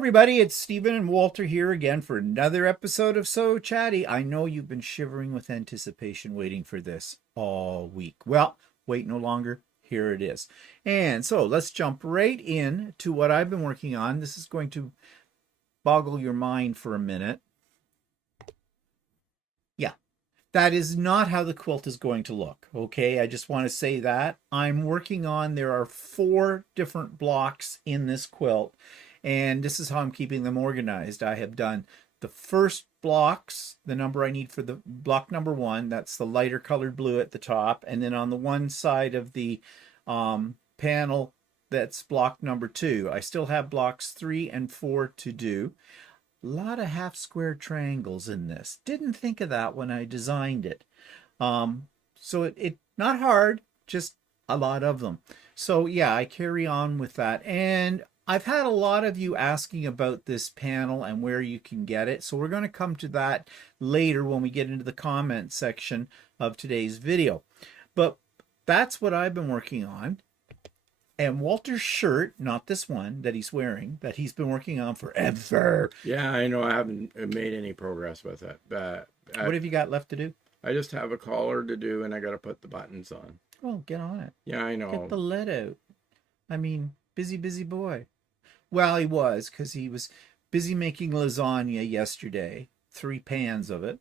everybody, it's Stephen and Walter here again for another episode of So Chatty. I know you've been shivering with anticipation waiting for this all week. Well, wait no longer. Here it is. And so let's jump right in to what I've been working on. This is going to boggle your mind for a minute. Yeah, that is not how the quilt is going to look. Okay, I just want to say that. I'm working on, there are 4 different blocks in this quilt. And this is how I'm keeping them organized. I have done the first blocks, the number I need for the block number 1, that's the lighter colored blue at the top. And then on the one side of the panel, that's block number 2. I still have blocks 3 and 4 to do. A lot of half square triangles in this. Didn't think of that when I designed it. So it not hard, just a lot of them. So yeah, I carry on with that. And I've had a lot of you asking about this panel and where you can get it. So we're going to come to that later when we get into the comment section of today's video. But that's what I've been working on. And Walter's shirt, not this one that he's wearing, that he's been working on forever. Yeah, I know I haven't made any progress with it. But what have you got left to do? I just have a collar to do and I got to put the buttons on. Oh, get on it. Yeah, I know. Get the lead out. I mean, busy boy. Well, he was, because he was busy making lasagna yesterday. 3 pans of it.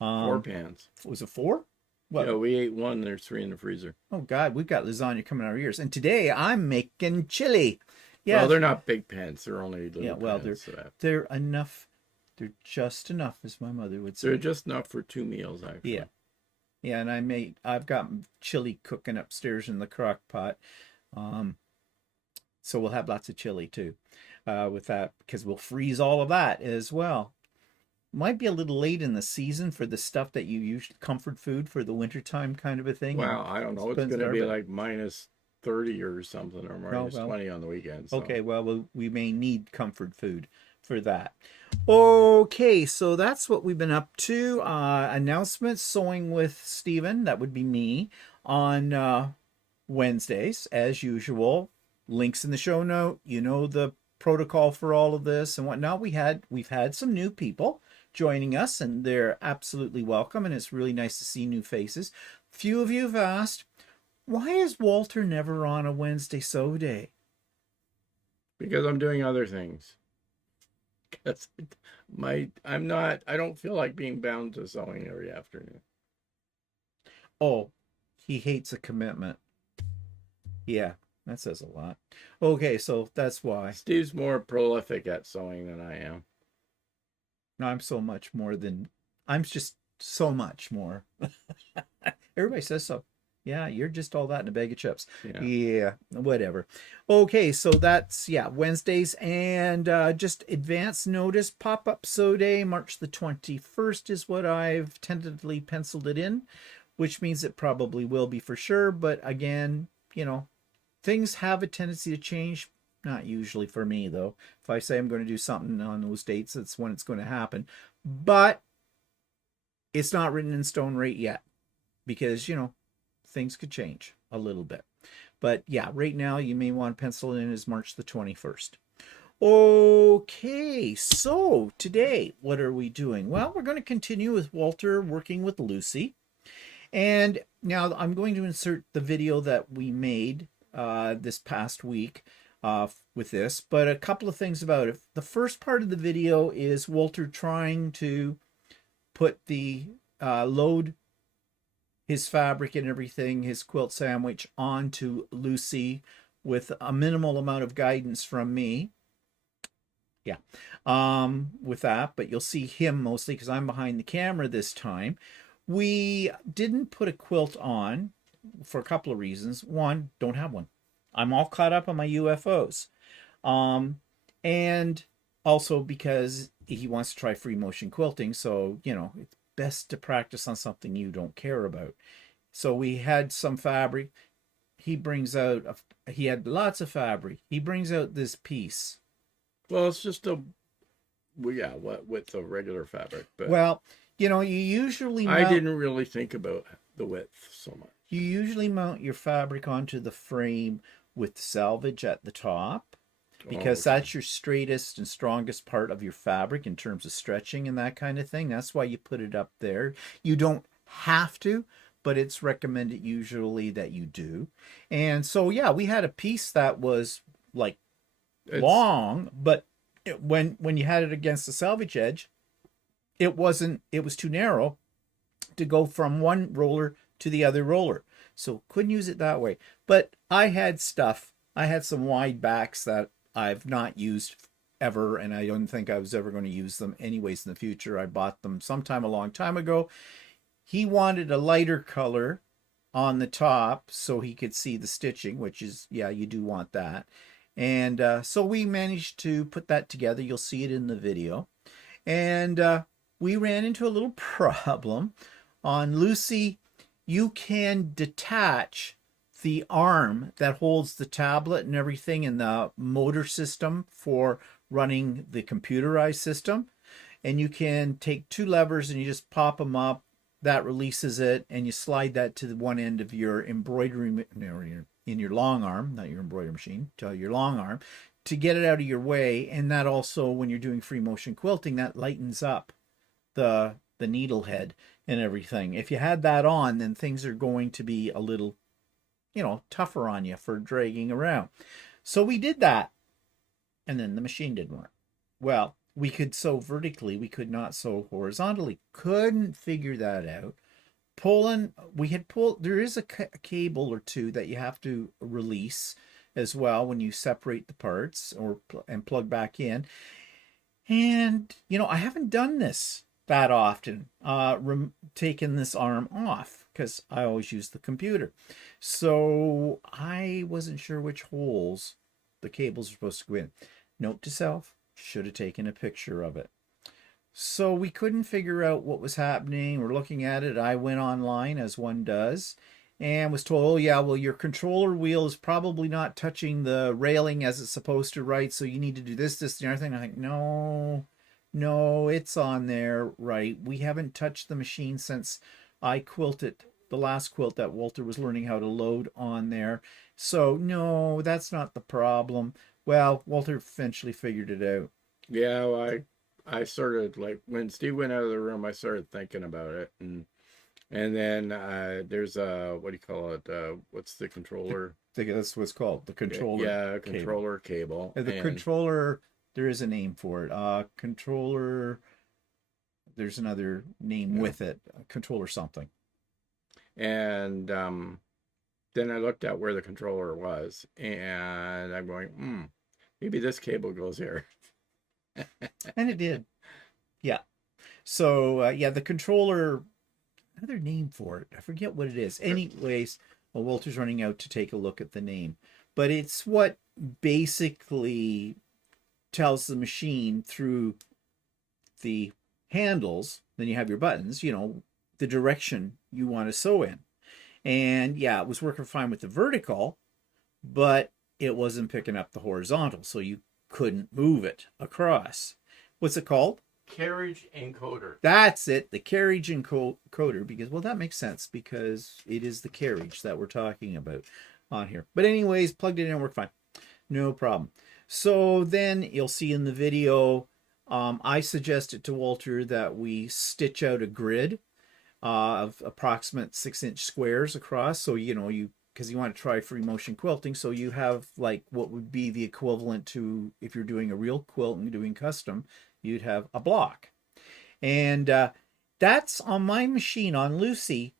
4 pans. Was it 4? What? Yeah, we ate 1. There's 3 in the freezer. Oh, God, we've got lasagna coming out of our ears. And today I'm making chili. Yeah. Well, they're not big pans. They're only little yeah, well, pans. They're enough. They're just enough, as my mother would say. They're just enough for 2 meals, actually. Yeah. Yeah, and I've got chili cooking upstairs in the crock pot. So we'll have lots of chili too with that, because we'll freeze all of that as well. Might be a little late in the season for the stuff that you use, comfort food for the wintertime kind of a thing. Well, I don't know. It's going to be like minus 30 or something, or minus 20 on the weekends. So. Okay, well, we may need comfort food for that. Okay, so that's what we've been up to. Announcements, Sewing with Stephen, that would be me, on Wednesdays, as usual. Links in the show note. You know the protocol for all of this and whatnot. We've had some new people joining us, and they're absolutely welcome, and it's really nice to see new faces. Few of you have asked, why is Walter never on a Wednesday sew day? Because I'm doing other things. Because I don't feel like being bound to sewing every afternoon. Oh, he hates a commitment. Yeah. That says a lot. Okay, so that's why. Steve's more prolific at sewing than I am. No, I'm just so much more. Everybody says so. Yeah, you're just all that in a bag of chips. Yeah, whatever. Okay, so that's, Wednesdays. And just advance notice, pop-up sew day, March the 21st is what I've tentatively penciled it in, which means it probably will be for sure. But again, things have a tendency to change. Not usually for me, though. If I say I'm going to do something on those dates, that's when it's going to happen. But it's not written in stone right yet, because, things could change a little bit. But yeah, right now you may want to pencil in as March the 21st. Okay, so today, what are we doing? Well, we're going to continue with Walter working with Lucy. And now I'm going to insert the video that we made this past week with this, but a couple of things about it. The first part of the video is Walter trying to put the load his fabric and everything, his quilt sandwich, onto Lucy with a minimal amount of guidance from me. Yeah, with that, but you'll see him mostly because I'm behind the camera this time. We didn't put a quilt on for a couple of reasons. One, don't have one. I'm all caught up on my UFOs. And also because he wants to try free motion quilting. So, it's best to practice on something you don't care about. So we had some fabric. He had lots of fabric. He brings out this piece. Well, it's just what with the regular fabric. But well, you usually I didn't really think about the width so much. You usually mount your fabric onto the frame with selvage at the top. because okay. that's your straightest and strongest part of your fabric in terms of stretching and that kind of thing. That's why you put it up there. You don't have to, but it's recommended usually that you do. And so, yeah, we had a piece that was like It's long, but when you had it against the salvage edge, it wasn't. It was too narrow to go from one roller to the other roller. So couldn't use it that way. But I had stuff. I had some wide backs that I've not used ever, and I don't think I was ever going to use them anyways in the future. I bought them sometime a long time ago. He wanted a lighter color on the top so he could see the stitching, which is, yeah, you do want that. And so we managed to put that together. You'll see it in the video. And we ran into a little problem. On Lucy, you can detach the arm that holds the tablet and everything in the motor system for running the computerized system. And you can take two levers and you just pop them up. That releases it, and you slide that to the one end of your embroidery, in your long arm, not your embroidery machine, to your long arm, to get it out of your way. And that also, when you're doing free motion quilting, that lightens up the needle head and everything. If you had that on, then things are going to be a little, tougher on you for dragging around. So we did that, and then the machine didn't work. Well, we could sew vertically, we could not sew horizontally. Couldn't figure that out. There is a cable or two that you have to release as well when you separate the parts and plug back in. And, I haven't done this that often, taken this arm off, because I always use the computer. So I wasn't sure which holes the cables are supposed to go in. Note to self, should have taken a picture of it. So we couldn't figure out what was happening. We're looking at it. I went online, as one does, and was told, oh yeah, well, your controller wheel is probably not touching the railing as it's supposed to, right? So you need to do this, and the other thing. I think, no, it's on there, right? We haven't touched the machine since I quilted the last quilt that Walter was learning how to load on there. So no, that's not the problem. Well, Walter eventually figured it out. yeah. Well, I started like when Steve went out of the room, I started thinking about it, and then there's a what do you call it? What's the controller? I think that's what's called the controller. Yeah, controller cable. The controller. There is a name for it. Controller. There's another name with it. Controller something. And then I looked at where the controller was, and I'm going, maybe this cable goes here. And it did. Yeah. So, the controller, another name for it. I forget what it is. Anyways, well, Walter's running out to take a look at the name. But it's what basically tells the machine through the handles, then you have your buttons, the direction you want to sew in. And yeah, it was working fine with the vertical, but it wasn't picking up the horizontal, so you couldn't move it across. What's it called? Carriage encoder. That's it, the carriage encoder, because, well, that makes sense, because it is the carriage that we're talking about on here. But anyways, plugged it in and worked fine. No problem. So then you'll see in the video, I suggested to Walter that we stitch out a grid of approximate 6-inch squares across. So, because you want to try free motion quilting, so you have like what would be the equivalent to, if you're doing a real quilt and doing custom, you'd have a block. And that's on my machine, on Lucy.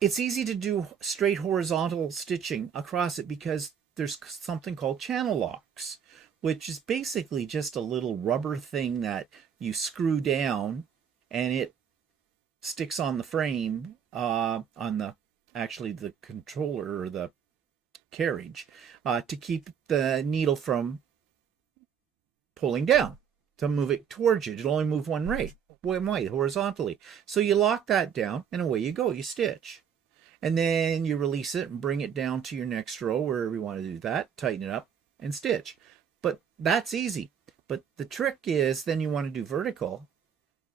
It's easy to do straight horizontal stitching across it because there's something called channel locks, which is basically just a little rubber thing that you screw down and it sticks on the frame, on the controller or the carriage, to keep the needle from pulling down, to move it towards you. It'll only move one way, horizontally. So you lock that down and away you go, you stitch. And then you release it and bring it down to your next row, wherever you want to do that, tighten it up and stitch. But that's easy. But the trick is then you want to do vertical,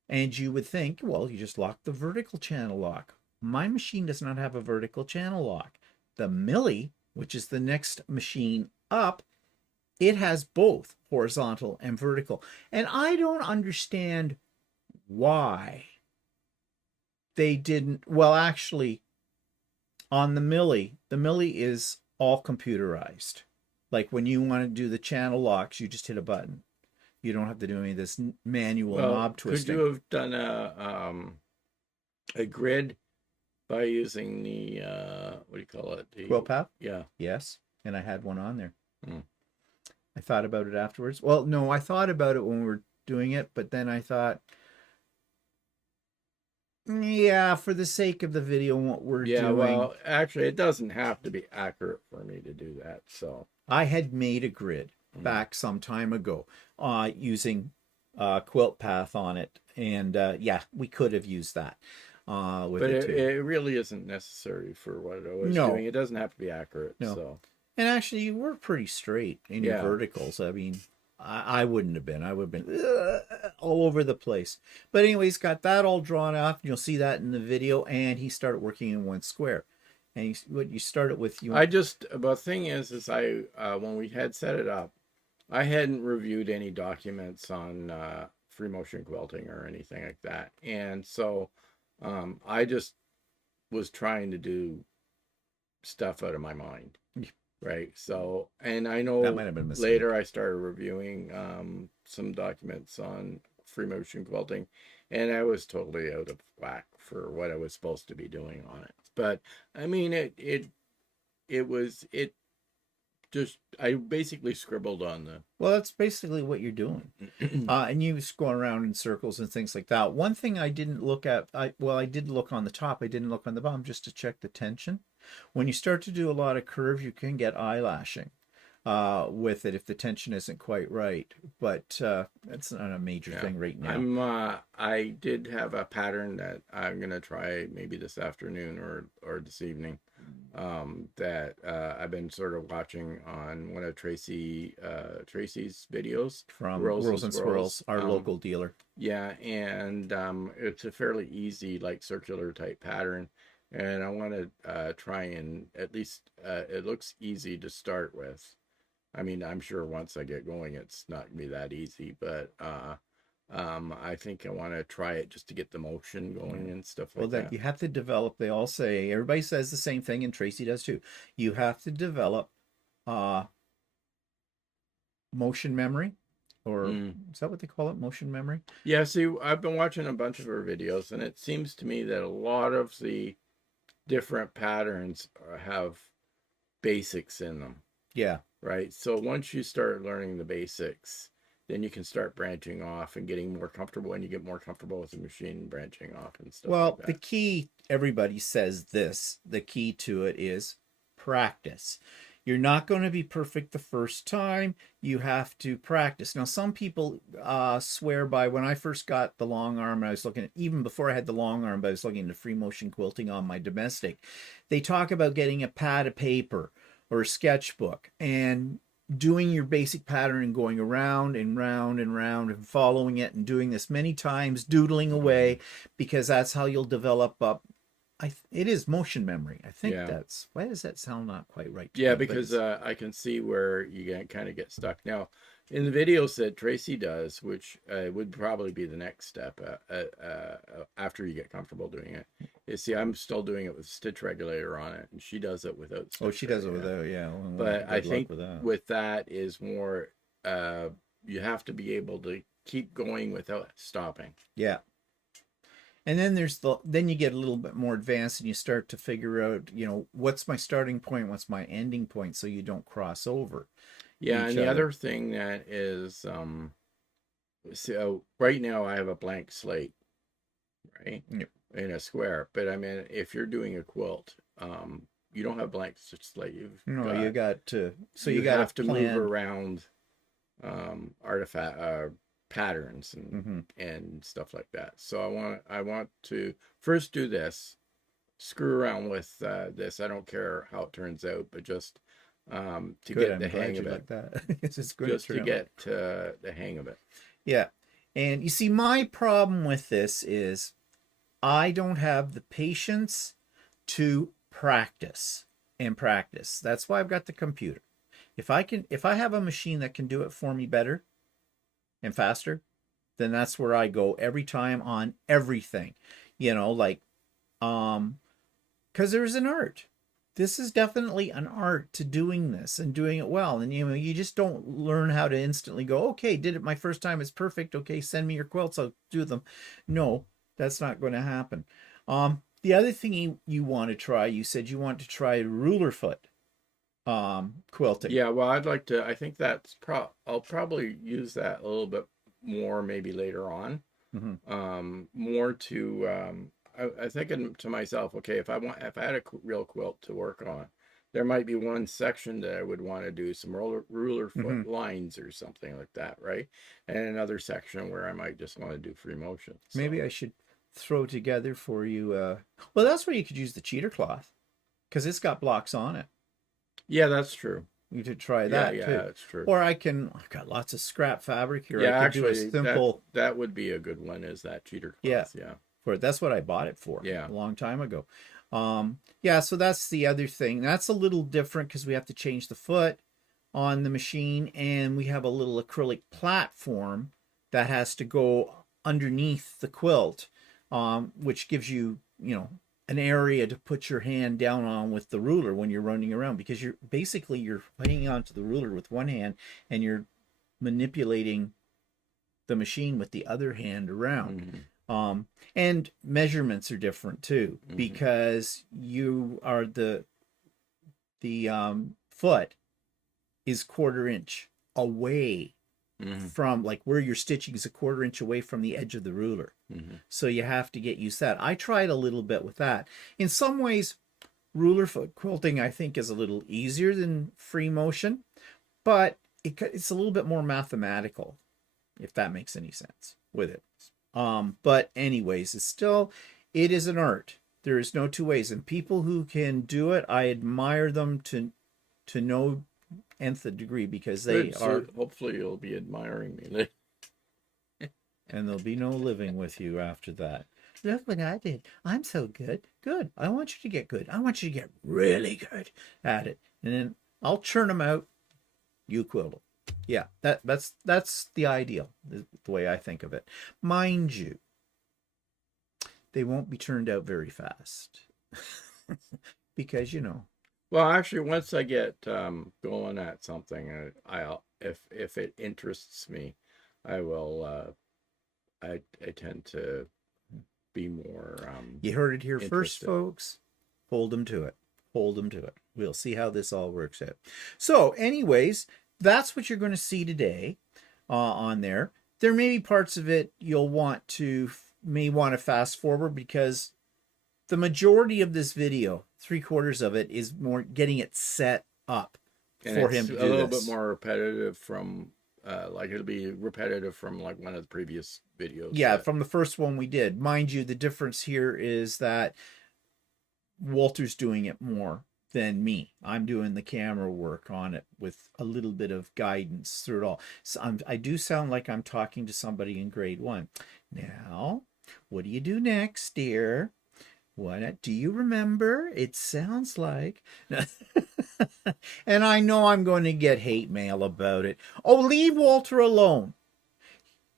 and you would think, well, you just lock the vertical channel lock. My machine does not have a vertical channel lock. The Millie, which is the next machine up, it has both horizontal and vertical. And I don't understand why they didn't. Well, actually, on the Millie is all computerized. Like when you want to do the channel locks, you just hit a button. You don't have to do any of this manual knob Could twisting. you have done a grid by using the what do you call it? The Quilt path? yeah. Yes. And I had one on there. Hmm. I thought about it afterwards. Well, no, I thought about it when we were doing it, but then I thought, yeah, for the sake of the video and what we're Yeah, doing, well, actually, it doesn't have to be accurate for me to do that. So, I had made a grid back some time ago using quilt path on it. And yeah, we could have used that with but it too. it really isn't necessary for what I was No. doing. It doesn't have to be accurate. No. So, And actually, you were pretty straight in your Yeah. verticals. I mean, I wouldn't have been. I would have been all over the place. But anyways, got that all drawn off. You'll see that in the video. And he started working in one square. And what you started with, the thing is I when we had set it up, I hadn't reviewed any documents on free motion quilting or anything like that, and so I just was trying to do stuff out of my mind, right? So, and I know that might have been a mistake. later I started reviewing some documents on free motion quilting, and I was totally out of whack for what I was supposed to be doing on it. But I mean, I basically scribbled on the. Well, that's basically what you're doing. And you was going around in circles and things like that. One thing I didn't look at, I did look on the top. I didn't look on the bottom just to check the tension. When you start to do a lot of curve, you can get eyelashing with it if the tension isn't quite right. But that's not a major thing right now. I did have a pattern that I'm gonna try maybe this afternoon or this evening. That I've been sort of watching on one of Tracy's videos From Whirls and Swirls, our local dealer. Yeah, and it's a fairly easy, like, circular type pattern, and I want to try and at least it looks easy to start with. I mean, I'm sure once I get going, it's not gonna be that easy, but I think I want to try it just to get the motion going and stuff like that. Well, you have to develop. They all say, everybody says the same thing, and Tracy does too. You have to develop motion memory, or is that what they call it? Motion memory? Yeah. See, I've been watching a bunch of her videos, and it seems to me that a lot of the different patterns have basics in them. Yeah. Right. So once you start learning the basics, then you can start branching off and getting more comfortable, and you get more comfortable with the machine branching off and stuff. Well, like that. the key, everybody says this, the key to it is practice. You're not going to be perfect the first time. You have to practice. Now, some people swear by, when I first got the long arm, I was looking at, even before I had the long arm, but I was looking into free motion quilting on my domestic. They talk about getting a pad of paper or a sketchbook and doing your basic pattern and going around and round and round and following it and doing this many times, doodling away, because that's how you'll develop up. It is motion memory. I think that's, why does that sound not quite right to Yeah, me? because I can see where you kind of get stuck. Now, in the videos that Tracy does, which would probably be the next step after you get comfortable doing it, is, see, I'm still doing it with stitch regulator on it, and she does it without stitch she does it without, yeah. Well, but I think with that is more, you have to be able to keep going without stopping. Yeah. And then then you get a little bit more advanced, and you start to figure out, what's my starting point, what's my ending point, so you don't cross over. Yeah, and the other thing that is, so right now I have a blank slate, right? Yep. In a square. But I mean, if you're doing a quilt, you don't have blank slate. You got to, so you have to move around artifact patterns and stuff like that. So I want to first do this, screw around with this. I don't care how it turns out, but just to get the hang of it. Like that. It's good just to get the hang of it. Yeah. And you see, my problem with this is I don't have the patience to practice and practice. That's why I've got the computer. If I have a machine that can do it for me better and faster, then that's where I go every time on everything. Like, because there's an art. This is definitely an art to doing this and doing it well. And you just don't learn how to instantly go, okay, did it my first time, it's perfect. Okay, send me your quilts, I'll do them. No, that's not going to happen. The other thing you want to try, you said you want to try ruler foot quilting. Yeah, well, I think that's I'll probably use that a little bit more maybe later on. More to I thinking to myself, okay, if I had a real quilt to work on, there might be one section that I would want to do some ruler foot lines or something like that, right? And another section where I might just want to do free motion. So. Maybe I should throw together for you. Well, that's where you could use the cheater cloth, because it's got blocks on it. Yeah, that's true. You could try that too. Yeah, that's true. Or I've got lots of scrap fabric here. Yeah, I could actually, do a simple. That would be a good one. Is that cheater Yeah, cloth? Yeah. That's what I bought it for. Yeah, a long time ago. Yeah, so that's the other thing. That's a little different because we have to change the foot on the machine, and we have a little acrylic platform that has to go underneath the quilt, which gives you, an area to put your hand down on with the ruler when you're running around, because you're hanging onto the ruler with one hand and you're manipulating the machine with the other hand around. And measurements are different too, because you are the foot is 1/4 inch away from, like, where you're stitching is a 1/4 inch away from the edge of the ruler. So you have to get used to that. I tried a little bit with that. In some ways, ruler foot quilting, I think, is a little easier than free motion, but it's a little bit more mathematical, if that makes any sense with it. But anyways, it is an art. There is no two ways. And people who can do it, I admire them to no nth degree, because they are. Hopefully you'll be admiring me. And there'll be no living with you after that. Look what I did. I'm so good. Good. I want you to get good. I want you to get really good at it. And then I'll churn them out. You quilt them. Yeah, that's the ideal, the way I think of it. Mind you, they won't be turned out very fast. Because, Well, actually, once I get going at something, I'll if it interests me, I will. I tend to be more. You heard it here interested. first, folks. Hold them to it. Hold them to it. We'll see how this all works out. So, anyways, that's what you're going to see today on there. There may be parts of it you'll may want to fast forward, because the majority of this video, 3/4 of it, is more getting it set up for him to do a little bit more repetitive from, it'll be repetitive from like one of the previous videos. Yeah, from the first one we did. Mind you, the difference here is that Walter's doing it more than me. I'm doing the camera work on it with a little bit of guidance through it all. So I do sound like I'm talking to somebody in grade 1. Now, what do you do next, dear? What do you remember? It sounds like. And I know I'm going to get hate mail about it. Oh, leave Walter alone.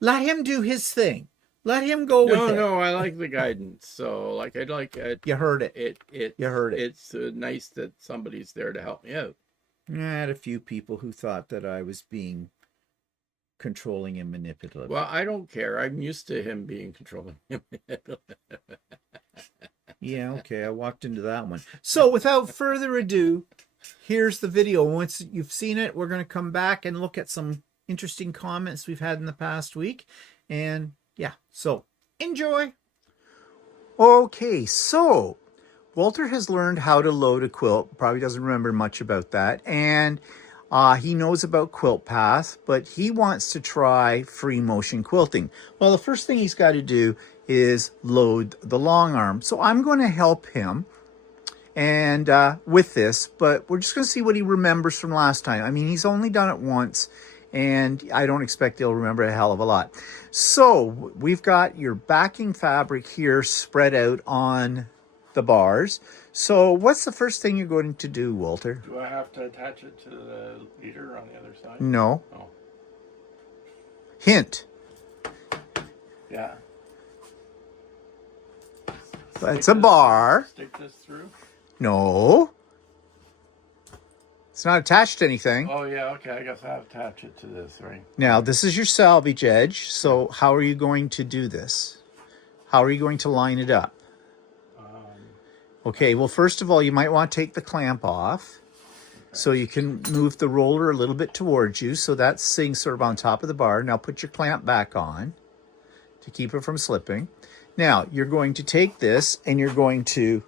Let him do his thing. Let him go with it. No, I like the guidance. So, like, I'd like it. You heard it. You heard it. It's nice that somebody's there to help me out. I had a few people who thought that I was being controlling and manipulative. Well, I don't care. I'm used to him being controlling and manipulative. Yeah, okay, I walked into that one. So, without further ado, here's the video. Once you've seen it, we're going to come back and look at some interesting comments we've had in the past week. And yeah, so enjoy. Okay, so Walter has learned how to load a quilt. Probably doesn't remember much about that. And he knows about Quilt Path, but he wants to try free motion quilting. Well, the first thing he's got to do is load the long arm. So I'm going to help him and with this, but we're just going to see what he remembers from last time. I mean, he's only done it once, and I don't expect he'll remember a hell of a lot. So we've got your backing fabric here spread out on the bars. So what's the first thing you're going to do, Walter? Do I have to attach it to the leader on the other side? No. Oh. Hint. Yeah. It's a bar. Stick this through? No. It's not attached to anything. Oh, yeah, okay. I guess I have to attach it to this, right? Now, this is your salvage edge. So how are you going to do this? How are you going to line it up? Okay, well, first of all, you might want to take the clamp off. So you can move the roller a little bit towards you. So that's sitting sort of on top of the bar. Now put your clamp back on to keep it from slipping. Now, you're going to take this and you're going to,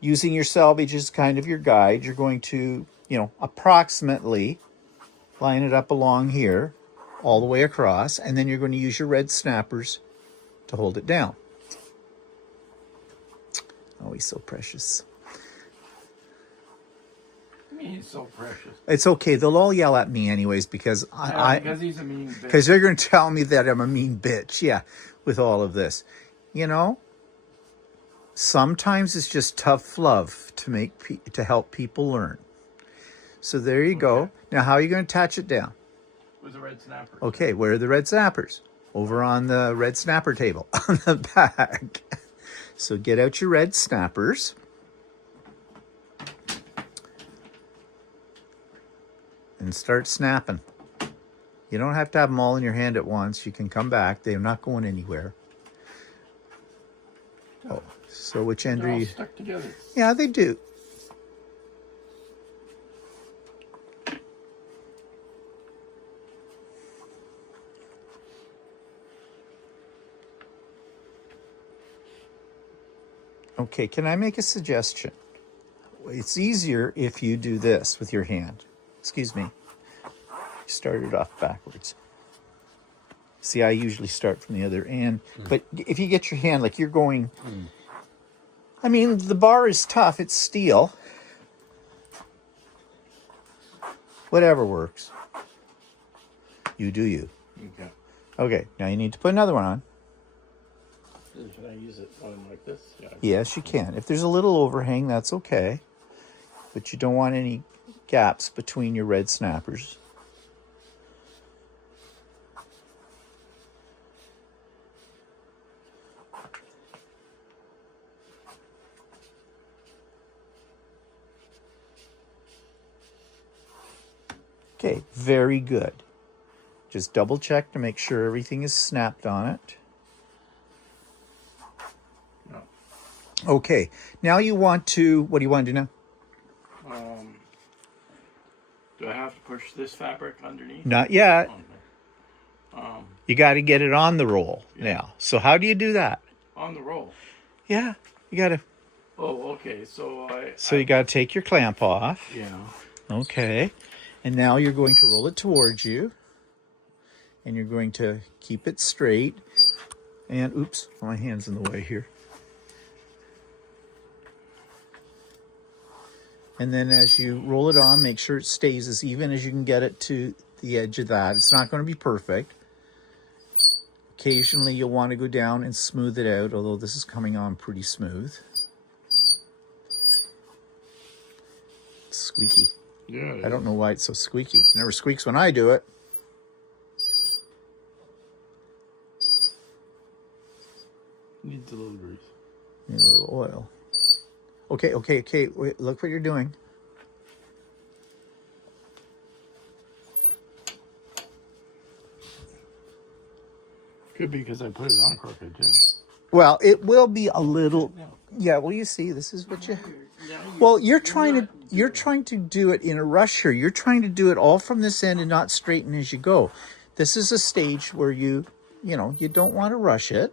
using your salvage as kind of your guide, you're going to, approximately line it up along here, all the way across, and then you're going to use your red snappers to hold it down. Oh, he's so precious. I mean, he's so precious. It's okay. They'll all yell at me anyways because because he's a mean bitch. Because they're going to tell me that I'm a mean bitch. Yeah, with all of this. Sometimes it's just tough love to help people learn. So there you go. Now, how are you going to attach it down? With the red snappers. Okay, where are the red snappers? Over on the red snapper table on the back. So get out your red snappers. And start snapping. You don't have to have them all in your hand at once. You can come back. They're not going anywhere. Oh, so which end They're are all you? stuck together. Yeah, they do. Okay, can I make a suggestion? It's easier if you do this with your hand. Excuse me. Start it off backwards. See, I usually start from the other end. But if you get your hand like you're going... I mean, the bar is tough. It's steel. Whatever works. You do you. Okay. Okay, now you need to put another one on. Should I use it on like this? Yeah. Yes, you can. If there's a little overhang, that's okay. But you don't want any gaps between your red snappers. Okay, very good. Just double check to make sure everything is snapped on it. No. Okay, now you want to, what do you want to do now? Do I have to push this fabric underneath? Not yet. Okay. You got to get it on the roll now. So how do you do that? On the roll. Yeah, you got to. Oh, okay. So you got to take your clamp off. Yeah. Okay. And now you're going to roll it towards you. And you're going to keep it straight. And oops, my hand's in the way here. And then as you roll it on, make sure it stays as even as you can get it to the edge of that. It's not going to be perfect. Occasionally you'll want to go down and smooth it out, although this is coming on pretty smooth. It's squeaky. Yeah. I don't know why it's so squeaky. It never squeaks when I do it. Needs a little grease. Need a little oil. Okay. Wait, look what you're doing. Could be because I put it on crooked too. Well, it will be a little. Yeah. Well, you see, this is what you. Well, you're trying to do it in a rush here. You're trying to do it all from this end and not straighten as you go. This is a stage where you don't want to rush it.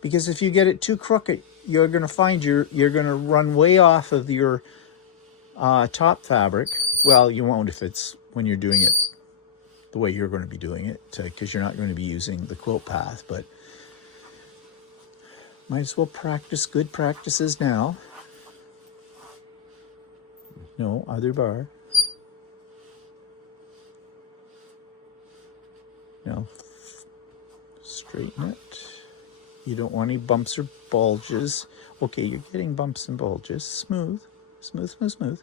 Because if you get it too crooked, you're going to find you're going to run way off of your top fabric. Well, you won't if it's when you're doing it the way you're going to be doing it, because you're not going to be using the quilt path. But might as well practice good practices now. No, other bar. No, straighten it. You don't want any bumps or bulges. Okay, you're getting bumps and bulges. Smooth, smooth, smooth, smooth.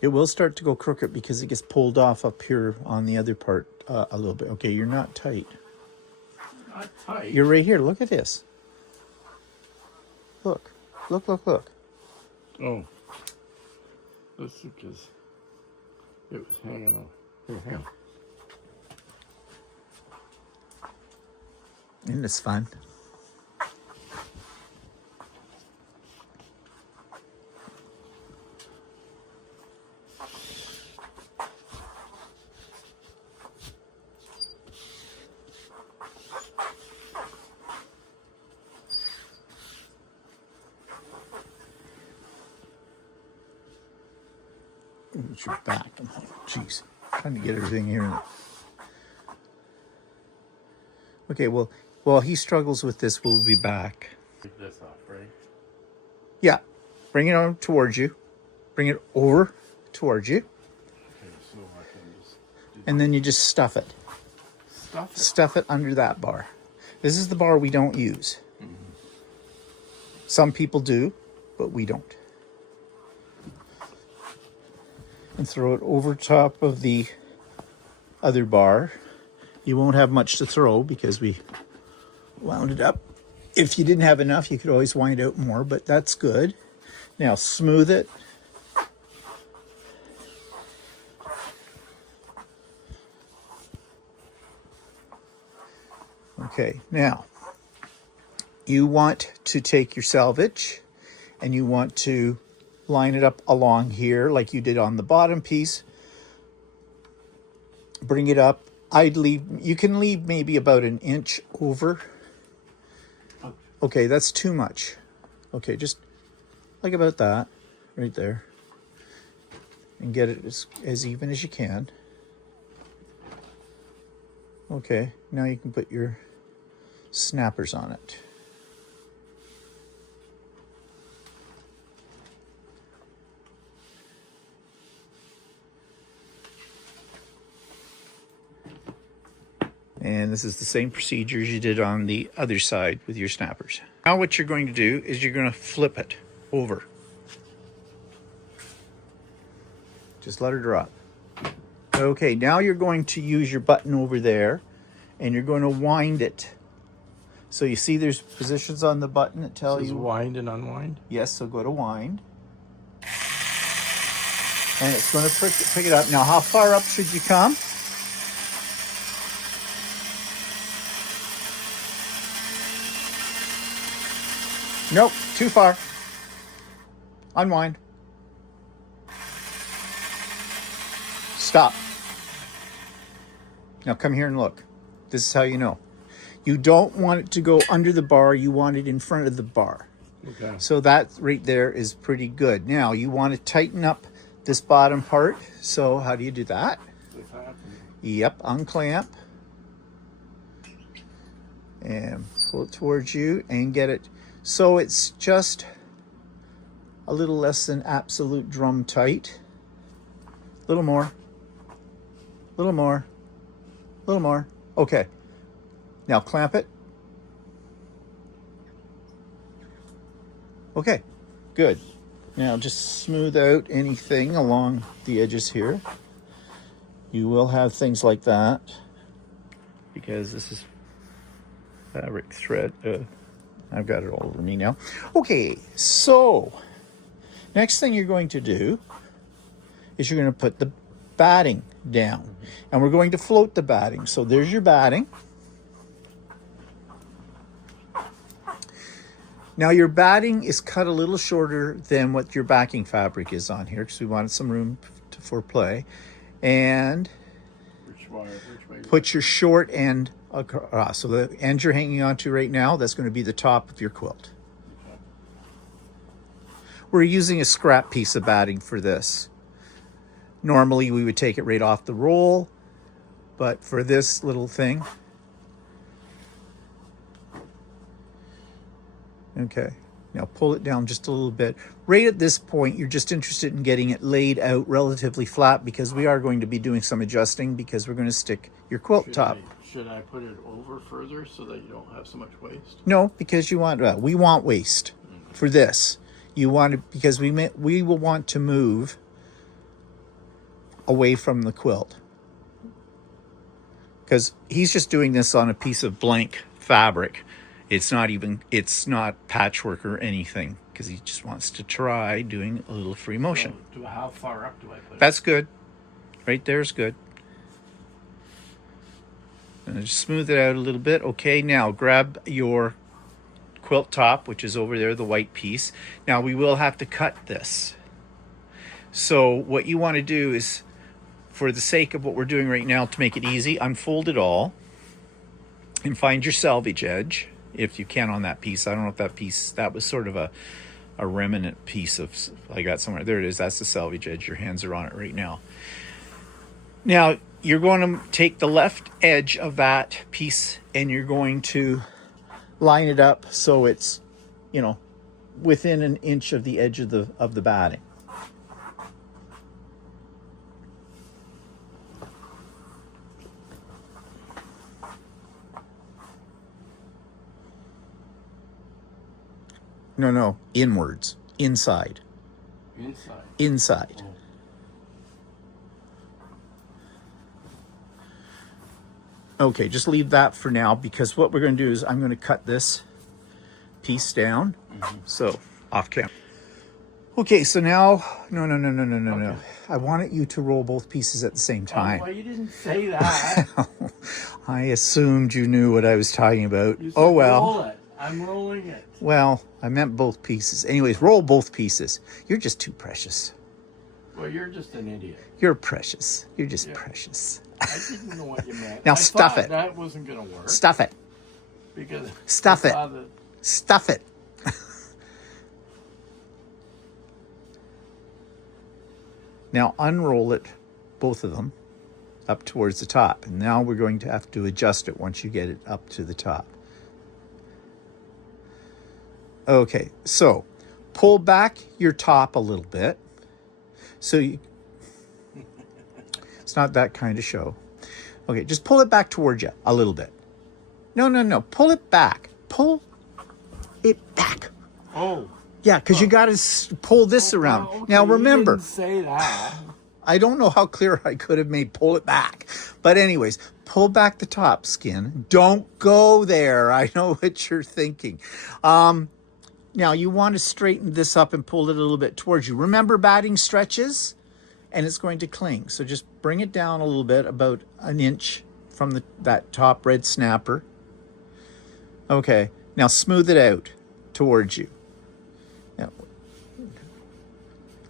It will start to go crooked because it gets pulled off up here on the other part a little bit. Okay, you're not tight. Not tight. You're right here. Look at this. Look. Look, look, look. Oh. That's because it was hanging on. Here, hang on. Isn't this fun? It's your back. Jeez, trying to get everything here. Okay, well, while he struggles with this, we'll be back. Take this off, right? Yeah, bring it on towards you. Bring it over towards you. Okay, so I can just do And then you just stuff it. stuff it. Stuff it under that bar. This is the bar we don't use. Some people do, but we don't. And throw it over top of the other bar. You won't have much to throw because we wound it up. If you didn't have enough, you could always wind out more, but that's good. Now smooth it. Okay, now you want to take your selvage and you want to line it up along here like you did on the bottom piece. Bring it up. You can leave maybe about an inch over. Okay, that's too much. Okay, just like about that, right there. And get it as even as you can. Okay, now you can put your snappers on it. And this is the same procedure as you did on the other side with your snappers. Now what you're going to do is you're going to flip it over. Just let her drop. Okay, now you're going to use your button over there and you're going to wind it. So you see there's positions on the button that tell you wind and unwind. Yes, so go to wind. And it's going to pick it up. Now how far up should you come? Nope, too far. Unwind. Stop. Now come here and look. This is how you know. You don't want it to go under the bar. You want it in front of the bar. Okay. So that right there is pretty good. Now you want to tighten up this bottom part. So how do you do that? Yep, unclamp. And pull it towards you and get it. So it's just a little less than absolute drum tight. A little more. A little more. A little more. Okay. Now clamp it. Okay, good. Now just smooth out anything along the edges here. You will have things like that because this is fabric thread. I've got it all over me now. Okay, so next thing you're going to do is you're going to put the batting down. And we're going to float the batting. So there's your batting. Now your batting is cut a little shorter than what your backing fabric is on here because we wanted some room for play. And Which way? Put your short end across. So the end you're hanging onto right now, that's going to be the top of your quilt. We're using a scrap piece of batting for this. Normally we would take it right off the roll, but for this little thing, okay, Now pull it down just a little bit. Right at this point, you're just interested in getting it laid out relatively flat because we are going to be doing some adjusting because we're going to stick your quilt top. Should I put it over further so that you don't have so much waste? No, because you want, we want waste for this. You want to, because we will want to move away from the quilt. Because he's just doing this on a piece of blank fabric. It's not patchwork or anything, because he just wants to try doing a little free motion. So how far up do I put it? That's good. Right there's good. And just smooth it out a little bit. Okay, now grab your quilt top, which is over there, the white piece. Now we will have to cut this. So what you want to do is, for the sake of what we're doing right now, to make it easy, unfold it all and find your salvage edge, if you can, on that piece. I don't know if that piece, that was sort of a remnant piece of, I got somewhere. There it is. That's the salvage edge. Your hands are on it right now. Now, you're going to take the left edge of that piece and you're going to line it up so it's, you know, within an inch of the edge of the batting. No, inwards, inside. Inside. Oh. Okay, just leave that for now, because what we're going to do is I'm going to cut this piece down. So, off camera. Okay, so now, no. I wanted you to roll both pieces at the same time. Oh, well, you didn't say that. I assumed you knew what I was talking about. You said oh, well. Roll it. I'm rolling it. Well, I meant both pieces. Anyways, roll both pieces. You're just too precious. Well, you're just an idiot. You're precious. You're just precious. I didn't know what you meant. Now stuff it. That wasn't going to work. Stuff it. Because stuff it. Stuff it. Now unroll it, both of them, up towards the top. And now we're going to have to adjust it once you get it up to the top. Okay, so pull back your top a little bit. So you, it's not that kind of show. Okay, just pull it back towards you a little bit. No, pull it back. Pull it back. Oh. Yeah, because you got to pull this around. Okay, now remember, you didn't say that. I don't know how clear I could have made pull it back. But anyways, pull back the top skin. Don't go there. I know what you're thinking. Now you want to straighten this up and pull it a little bit towards you. Remember, batting stretches and it's going to cling. So just bring it down a little bit, about an inch from that top red snapper. Okay, now smooth it out towards you. Now,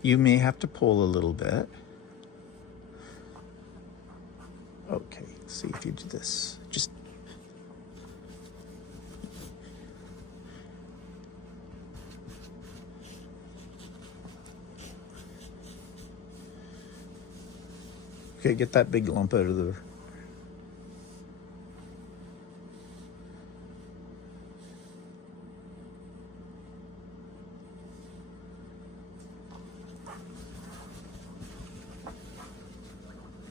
you may have to pull a little bit. Okay, see if you do this. Just okay, get that big lump out of the.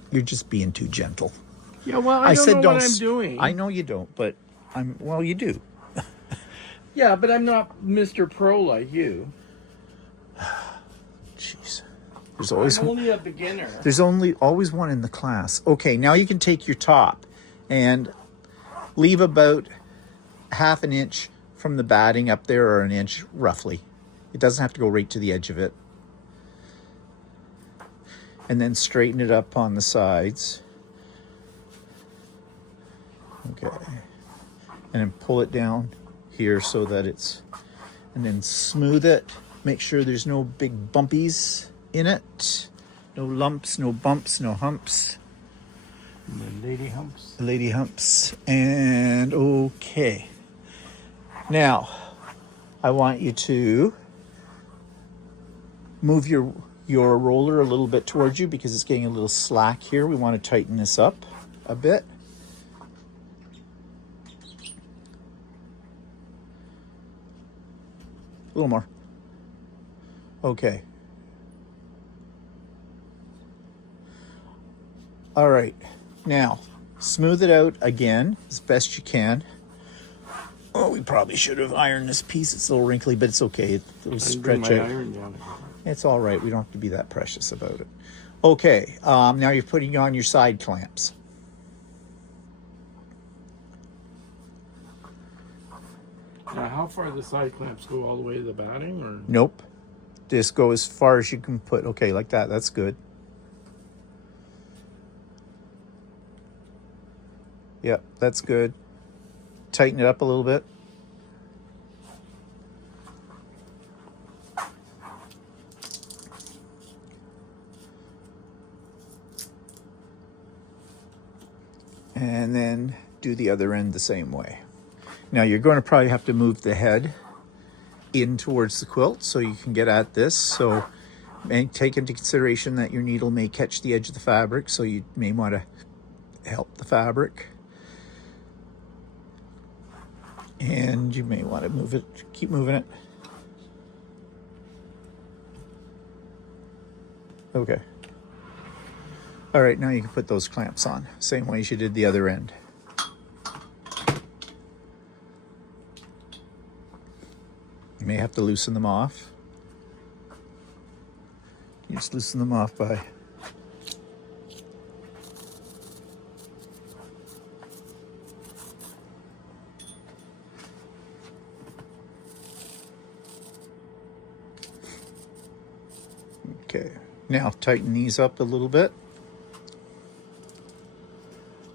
You're just being too gentle. Yeah, well, I don't know what I'm doing. I know you don't, but well, you do. Yeah, but I'm not Mr. Pro like you. Jeez. There's always I'm only a beginner. There's always one in the class. Okay, now you can take your top and leave about half an inch from the batting up there, or an inch roughly. It doesn't have to go right to the edge of it. And then straighten it up on the sides. Okay. And then pull it down here so that it's, and then smooth it. Make sure there's no big bumpies in it. No lumps, no bumps, no humps. The lady humps. Lady humps. And okay. Now, I want you to move your roller a little bit towards you, because it's getting a little slack here. We want to tighten this up a bit. little more. Okay. All right. Now, smooth it out again as best you can. Oh, we probably should have ironed this piece. It's a little wrinkly, but it's okay. It'll stretch out. Iron down again. It's all right. We don't have to be that precious about it. Okay. Now you're putting on your side clamps. Now, how far the side clamps go all the way to the batting, or? Nope. Just go as far as you can put. Okay, like that. That's good. Yep, that's good. Tighten it up a little bit. And then do the other end the same way. Now you're going to probably have to move the head in towards the quilt so you can get at this. So take into consideration that your needle may catch the edge of the fabric, so you may want to help the fabric. And you may want to move it, keep moving it. Okay. All right, now you can put those clamps on, same way as you did the other end. You may have to loosen them off. You just loosen them off by okay. Now tighten these up a little bit.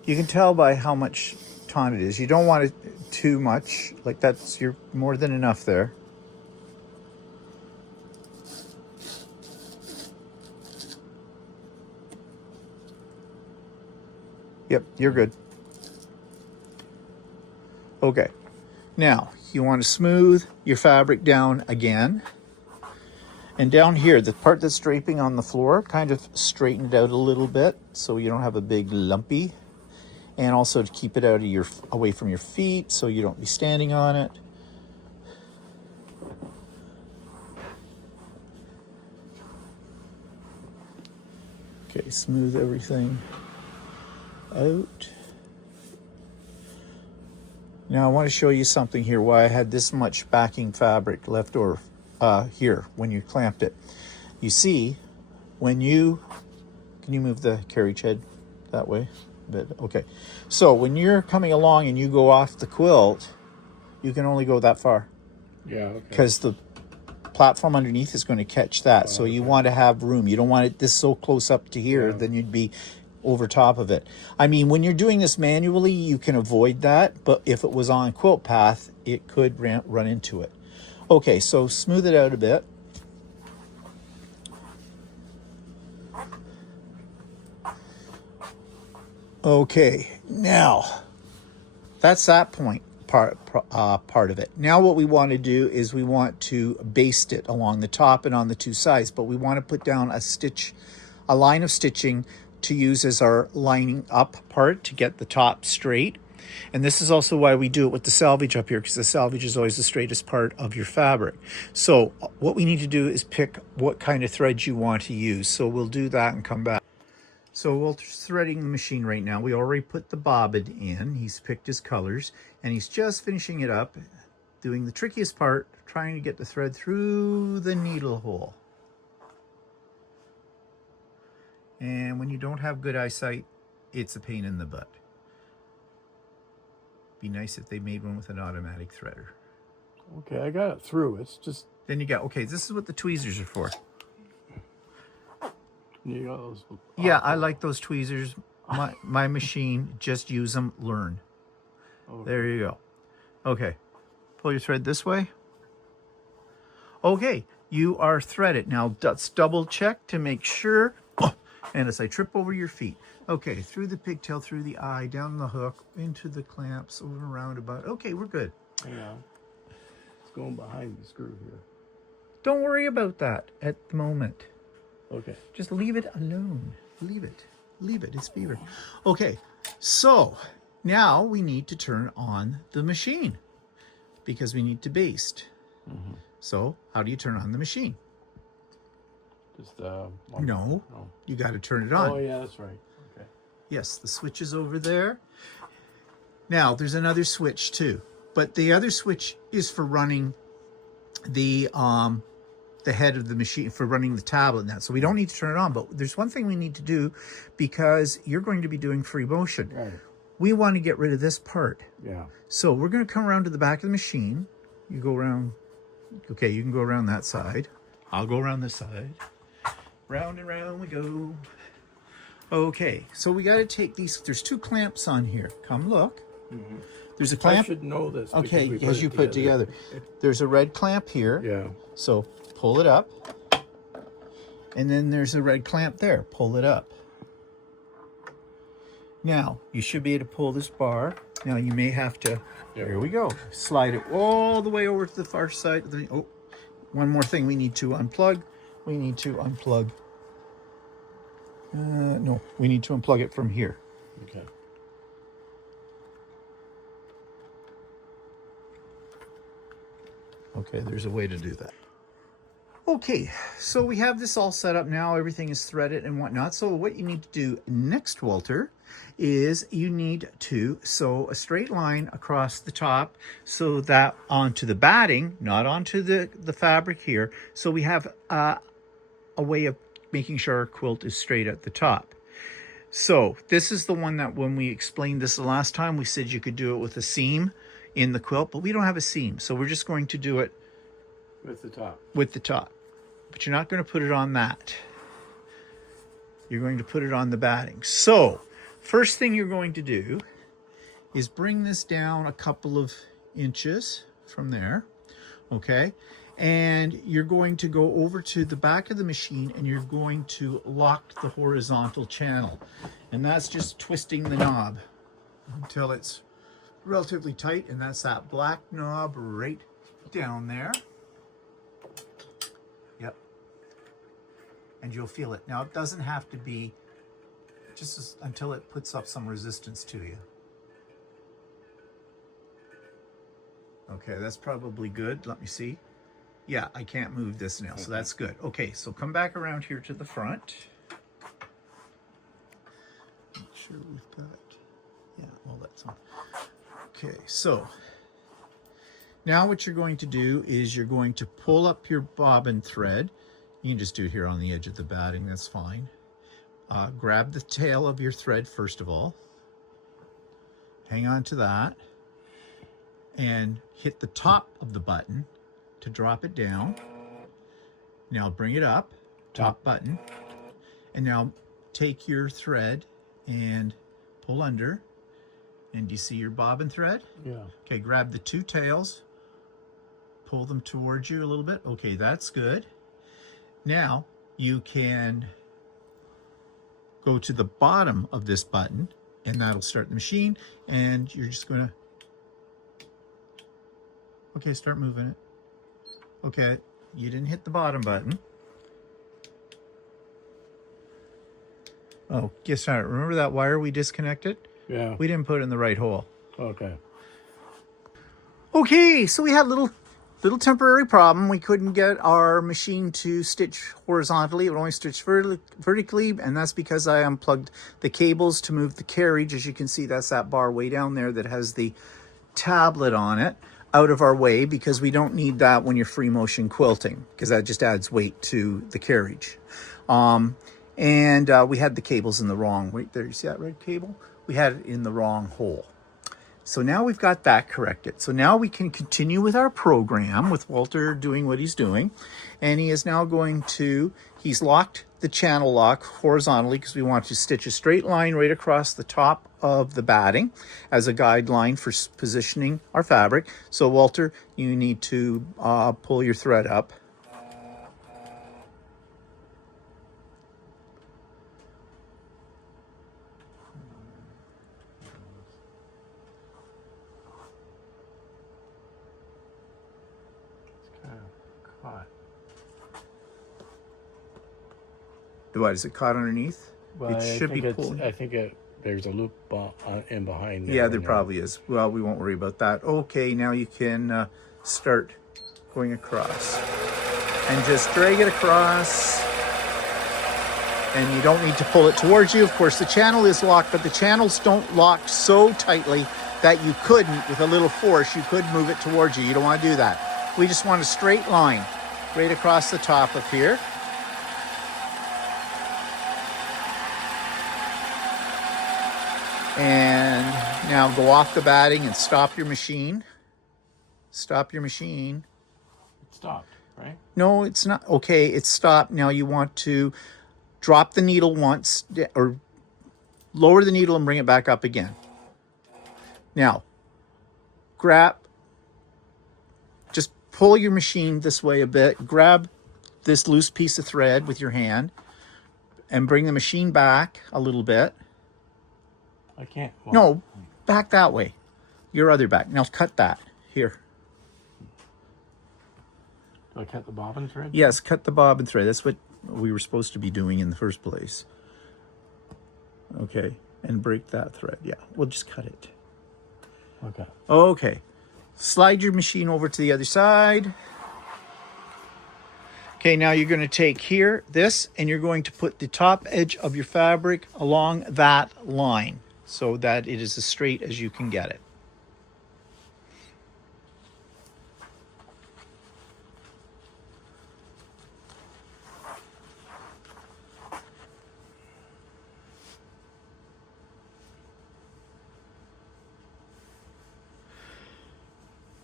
You can tell by how much taut it is. You don't want it too much, like that's, you're more than enough there. Yep, you're good. Okay, now you want to smooth your fabric down again. And down here, the part that's draping on the floor, kind of straighten it out a little bit so you don't have a big lumpy. And also to keep it out of away from your feet so you don't be standing on it. Okay, smooth everything out. Now I want to show you something here, why I had this much backing fabric left over here when you clamped it. You see, when you, can you move the carriage head that way? Okay, so when you're coming along and you go off the quilt, you can only go that far. Yeah, okay. Because the platform underneath is going to catch that. So you want to have room. You don't want it this so close up to here, then you'd be over top of it. I mean, when you're doing this manually, you can avoid that, but if it was on quilt path, it could run into it. Okay, so smooth it out a bit. Okay, now that's that part of it. Now what we want to do is we want to baste it along the top and on the two sides, but we want to put down a line of stitching to use as our lining up part to get the top straight. And this is also why we do it with the selvage up here, because the selvage is always the straightest part of your fabric. So what we need to do is pick what kind of thread you want to use. So we'll do that and come back. So Walter's threading the machine right now. We already put the bobbin in. He's picked his colors and he's just finishing it up, doing the trickiest part, trying to get the thread through the needle hole. And when you don't have good eyesight, it's a pain in the butt. Be nice if they made one with an automatic threader. Okay, I got it through. It's just... Then you got, okay, this is what the tweezers are for. You got those... Yeah, I like those tweezers. My machine, just use them, learn. Okay. There you go. Okay, pull your thread this way. Okay, you are threaded. Now let's double check to make sure. And as I trip over your feet. Okay, through the pigtail, through the eye, down the hook, into the clamps, over and around about. Okay, we're good. Yeah. It's going behind the screw here. Don't worry about that at the moment. Okay. Just leave it alone. Leave it. Leave it. It's beaver. Okay, so now we need to turn on the machine because we need to baste. So how do you turn on the machine? Just No, you got to turn it on. Oh yeah, that's right. Okay. Yes, the switch is over there. Now there's another switch too, but the other switch is for running the head of the machine, for running the tablet and that. So we don't need to turn it on, but there's one thing we need to do, because you're going to be doing free motion. Right. We want to get rid of this part. Yeah. So we're going to come around to the back of the machine. You go around. Okay, you can go around that side. I'll go around this side. Round and round we go. Okay, so we got to take these. There's 2 clamps on here. Come look. Mm-hmm. There's a I clamp. should know this. Okay, because as you put it together. There's a red clamp here. Yeah. So pull it up. And then there's a red clamp there. Pull it up. Now, you should be able to pull this bar. Now, you may have to, Here we go. Slide it all the way over to the far side. Oh, one more thing we need to unplug. We need to unplug. No, we need to unplug it from here. Okay. Okay, there's a way to do that. Okay, so we have this all set up now. Everything is threaded and whatnot. So what you need to do next, Walter, is you need to sew a straight line across the top, so that onto the batting, not onto the fabric here. So we have a way of making sure our quilt is straight at the top. So this is the one that when we explained this the last time, we said you could do it with a seam in the quilt, but we don't have a seam. So we're just going to do it with the top. With the top. But you're not going to put it on that. You're going to put it on the batting. So first thing you're going to do is bring this down a couple of inches from there. Okay. And you're going to go over to the back of the machine and you're going to lock the horizontal channel. And that's just twisting the knob until it's relatively tight. And that's that black knob right down there. Yep. And you'll feel it. Now, it doesn't have to be just until it puts up some resistance to you. Okay, that's probably good. Let me see. Yeah, I can't move this now, so that's good. Okay, so come back around here to the front. Make sure we've got, yeah, all that's on. Okay, so now what you're going to do is you're going to pull up your bobbin thread. You can just do it here on the edge of the batting, that's fine. Grab the tail of your thread first of all. Hang on to that. And hit the top of the button to drop it down. Now bring it up, top button. And now take your thread and pull under. And do you see your bobbin thread? Yeah. Okay, grab the 2 tails, pull them towards you a little bit. Okay, that's good. Now you can go to the bottom of this button and that'll start the machine, and you're just gonna, okay, start moving it. Okay, you didn't hit the bottom button. Oh, guess not. Remember that wire we disconnected? Yeah. We didn't put it in the right hole. Okay. Okay, so we had a little temporary problem. We couldn't get our machine to stitch horizontally. It would only stitch vertically, and that's because I unplugged the cables to move the carriage. As you can see, that's that bar way down there that has the tablet on it, out of our way, because we don't need that when you're free motion quilting, because that just adds weight to the carriage. And we had the cables in the wrong, wait there, you see that red cable? We had it in the wrong hole. So now we've got that corrected. So now we can continue with our program with Walter doing what he's doing. And he is now going to, he's locked the channel lock horizontally because we want to stitch a straight line right across the top of the batting as a guideline for positioning our fabric. So Walter, you need to pull your thread up. What, is it caught underneath? Well, it should be pulled. I think there's a loop in behind there. Yeah, there probably is. Well, we won't worry about that. Okay, now you can start going across. And just drag it across. And you don't need to pull it towards you. Of course, the channel is locked, but the channels don't lock so tightly that you couldn't, with a little force, you could move it towards you. You don't want to do that. We just want a straight line right across the top of here. And now go off the batting and stop your machine. Stop your machine. It stopped, right? No, it's not. Okay, it's stopped. Now you want to drop the needle once, or lower the needle and bring it back up again. Now, just pull your machine this way a bit. Grab this loose piece of thread with your hand and bring the machine back a little bit. I can't. Well, no, back that way. Your other back. Now cut that. Here. Do I cut the bobbin thread? Yes, cut the bobbin thread. That's what we were supposed to be doing in the first place. Okay, and break that thread. Yeah, we'll just cut it. Okay. Okay. Slide your machine over to the other side. Okay, now you're going to take this, and you're going to put the top edge of your fabric along that line so that it is as straight as you can get it.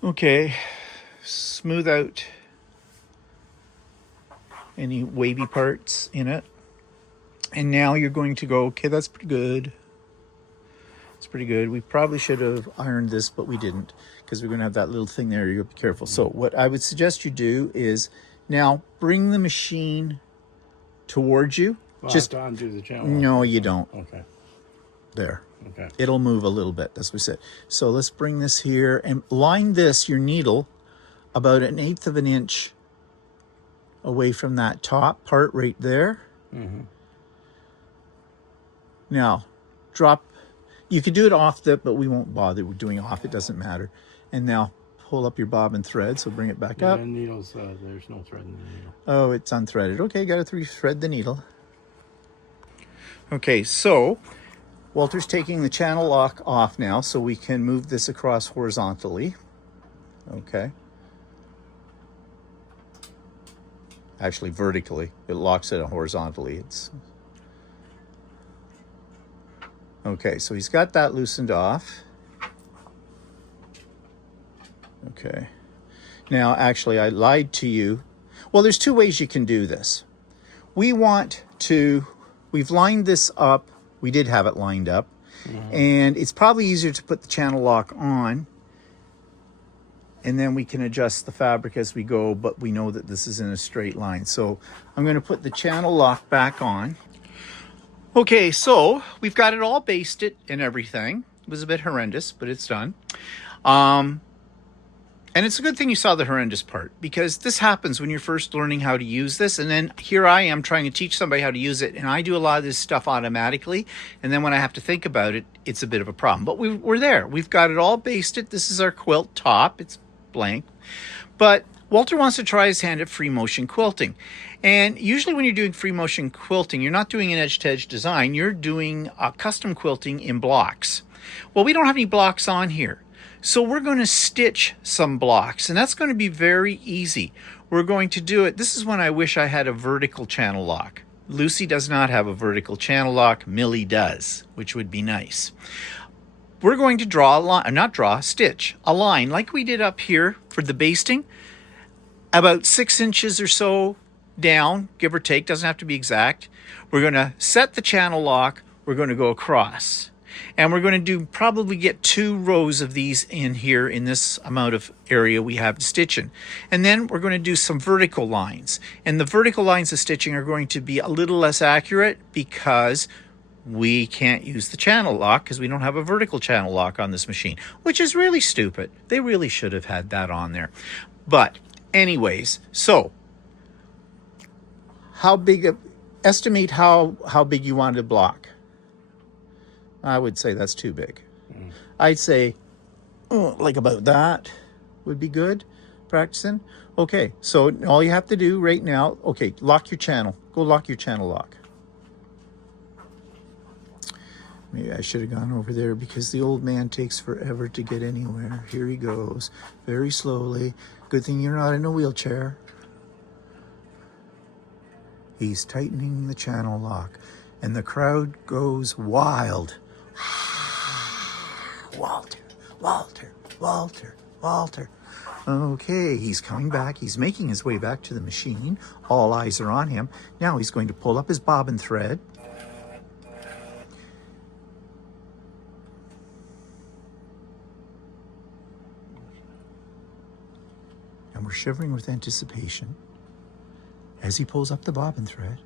Okay, smooth out any wavy parts in it. And now you're going to go, okay, that's pretty good. It's pretty good. We probably should have ironed this, but we didn't, because we're going to have that little thing there. You have to be careful. So what I would suggest you do is now bring the machine towards you. Well, just I have to undo the channel. No, you don't. Okay. There. Okay. It'll move a little bit, as we said. So let's bring this here and line your needle, about 1/8 of an inch away from that top part right there. Mm-hmm. Now, drop. You could do it off but we won't bother with doing off. It doesn't matter. And now pull up your bobbin thread. So bring it back up. The needles, there's no thread in the needle. Oh, it's unthreaded. Okay, got to thread the needle. Okay, so Walter's taking the channel lock off now, so we can move this across horizontally. Okay. Actually, vertically. It locks it horizontally. Okay, so he's got that loosened off. Okay. Now, actually, I lied to you. Well, there's two ways you can do this. We've lined this up. We did have it lined up. Mm-hmm. And it's probably easier to put the channel lock on. And then we can adjust the fabric as we go, but we know that this is in a straight line. So I'm going to put the channel lock back on. Okay, so we've got it all basted and everything. It was a bit horrendous, but it's done. And it's a good thing you saw the horrendous part, because this happens when you're first learning how to use this. And then here I am trying to teach somebody how to use it. And I do a lot of this stuff automatically. And then when I have to think about it, it's a bit of a problem. But we're there. We've got it all basted. This is our quilt top. It's blank. But Walter wants to try his hand at free motion quilting. And usually when you're doing free motion quilting, you're not doing an edge-to-edge design. You're doing custom quilting in blocks. Well, we don't have any blocks on here. So we're going to stitch some blocks, and that's going to be very easy. We're going to do it. This is when I wish I had a vertical channel lock. Lucy does not have a vertical channel lock. Millie does, which would be nice. We're going to draw a line, stitch a line like we did up here for the basting, about 6 inches or so down, give or take, doesn't have to be exact. We're going to set the channel lock. We're going to go across. And we're going to probably get 2 rows of these in here in this amount of area we have to stitch in. And then we're going to do some vertical lines. And the vertical lines of stitching are going to be a little less accurate because we can't use the channel lock because we don't have a vertical channel lock on this machine, which is really stupid. They really should have had that on there. But anyways, so estimate how big you want to block. I would say that's too big. I'd say like about that would be good practicing. Okay, so all you have to do right now, okay, lock your channel. Go lock your channel lock. Maybe I should have gone over there because the old man takes forever to get anywhere. Here he goes, very slowly. Good thing you're not in a wheelchair. He's tightening the channel lock, and the crowd goes wild. Walter, Walter, Walter, Walter. Okay, he's coming back. He's making his way back to the machine. All eyes are on him. Now he's going to pull up his bobbin thread. And we're shivering with anticipation as he pulls up the bobbin thread.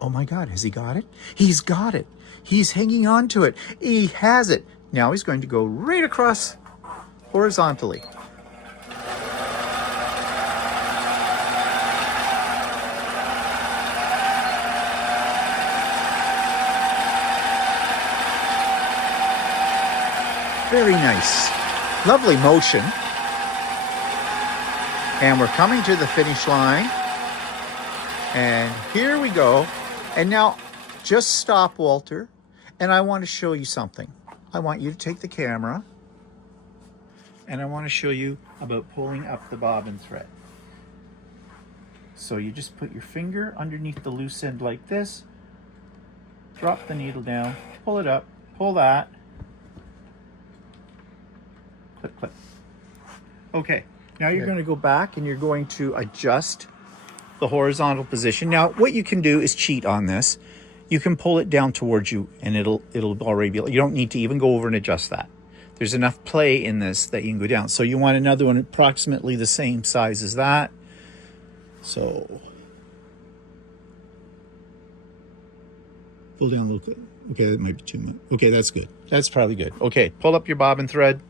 Oh my God, has he got it? He's got it. He's hanging on to it. He has it. Now he's going to go right across horizontally. Very nice. Lovely motion. And we're coming to the finish line. And here we go. And now just stop, Walter. And I want to show you something. I want you to take the camera. And I want to show you about pulling up the bobbin thread. So you just put your finger underneath the loose end like this. Drop the needle down. Pull it up. Pull that. Clip, clip. Okay. Now you're going to go back and you're going to adjust the horizontal position. Now, what you can do is cheat on this. You can pull it down towards you and it'll already be, you don't need to even go over and adjust that. There's enough play in this that you can go down. So you want another one approximately the same size as that. So pull down a little bit. Okay, that might be too much. Okay, that's good. That's probably good. Okay, pull up your bobbin thread.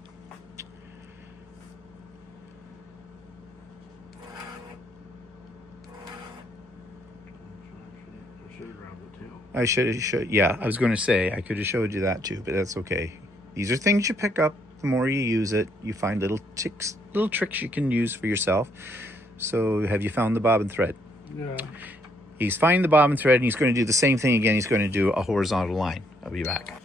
I should, yeah, I was going to say, I could have showed you that too, but that's okay. These are things you pick up. The more you use it, you find little tricks you can use for yourself. So have you found the bobbin thread? Yeah. He's finding the bobbin thread and he's going to do the same thing again. He's going to do a horizontal line. I'll be back.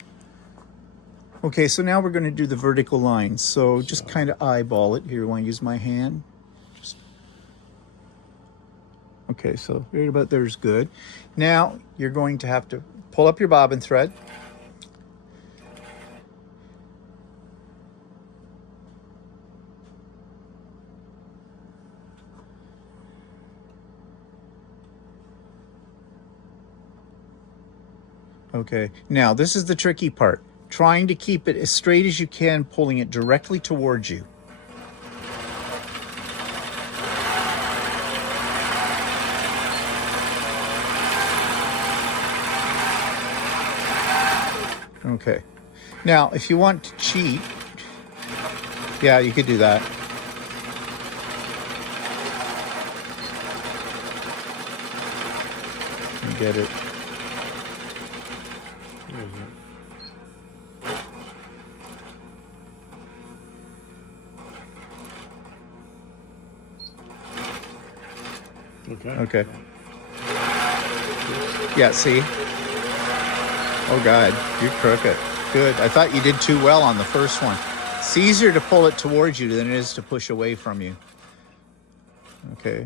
Okay, so now we're going to do the vertical line. So just kind of eyeball it. Here, I want to use my hand. Okay, so right about there is good. Now you're going to have to pull up your bobbin thread. Okay, now this is the tricky part. Trying to keep it as straight as you can, pulling it directly towards you. Okay. Now, if you want to cheat, yeah, you could do that. You get it. Okay. Okay. Yeah, see? Oh God, you're crooked. Good. I thought you did too well on the first one. It's easier to pull it towards you than it is to push away from you. Okay.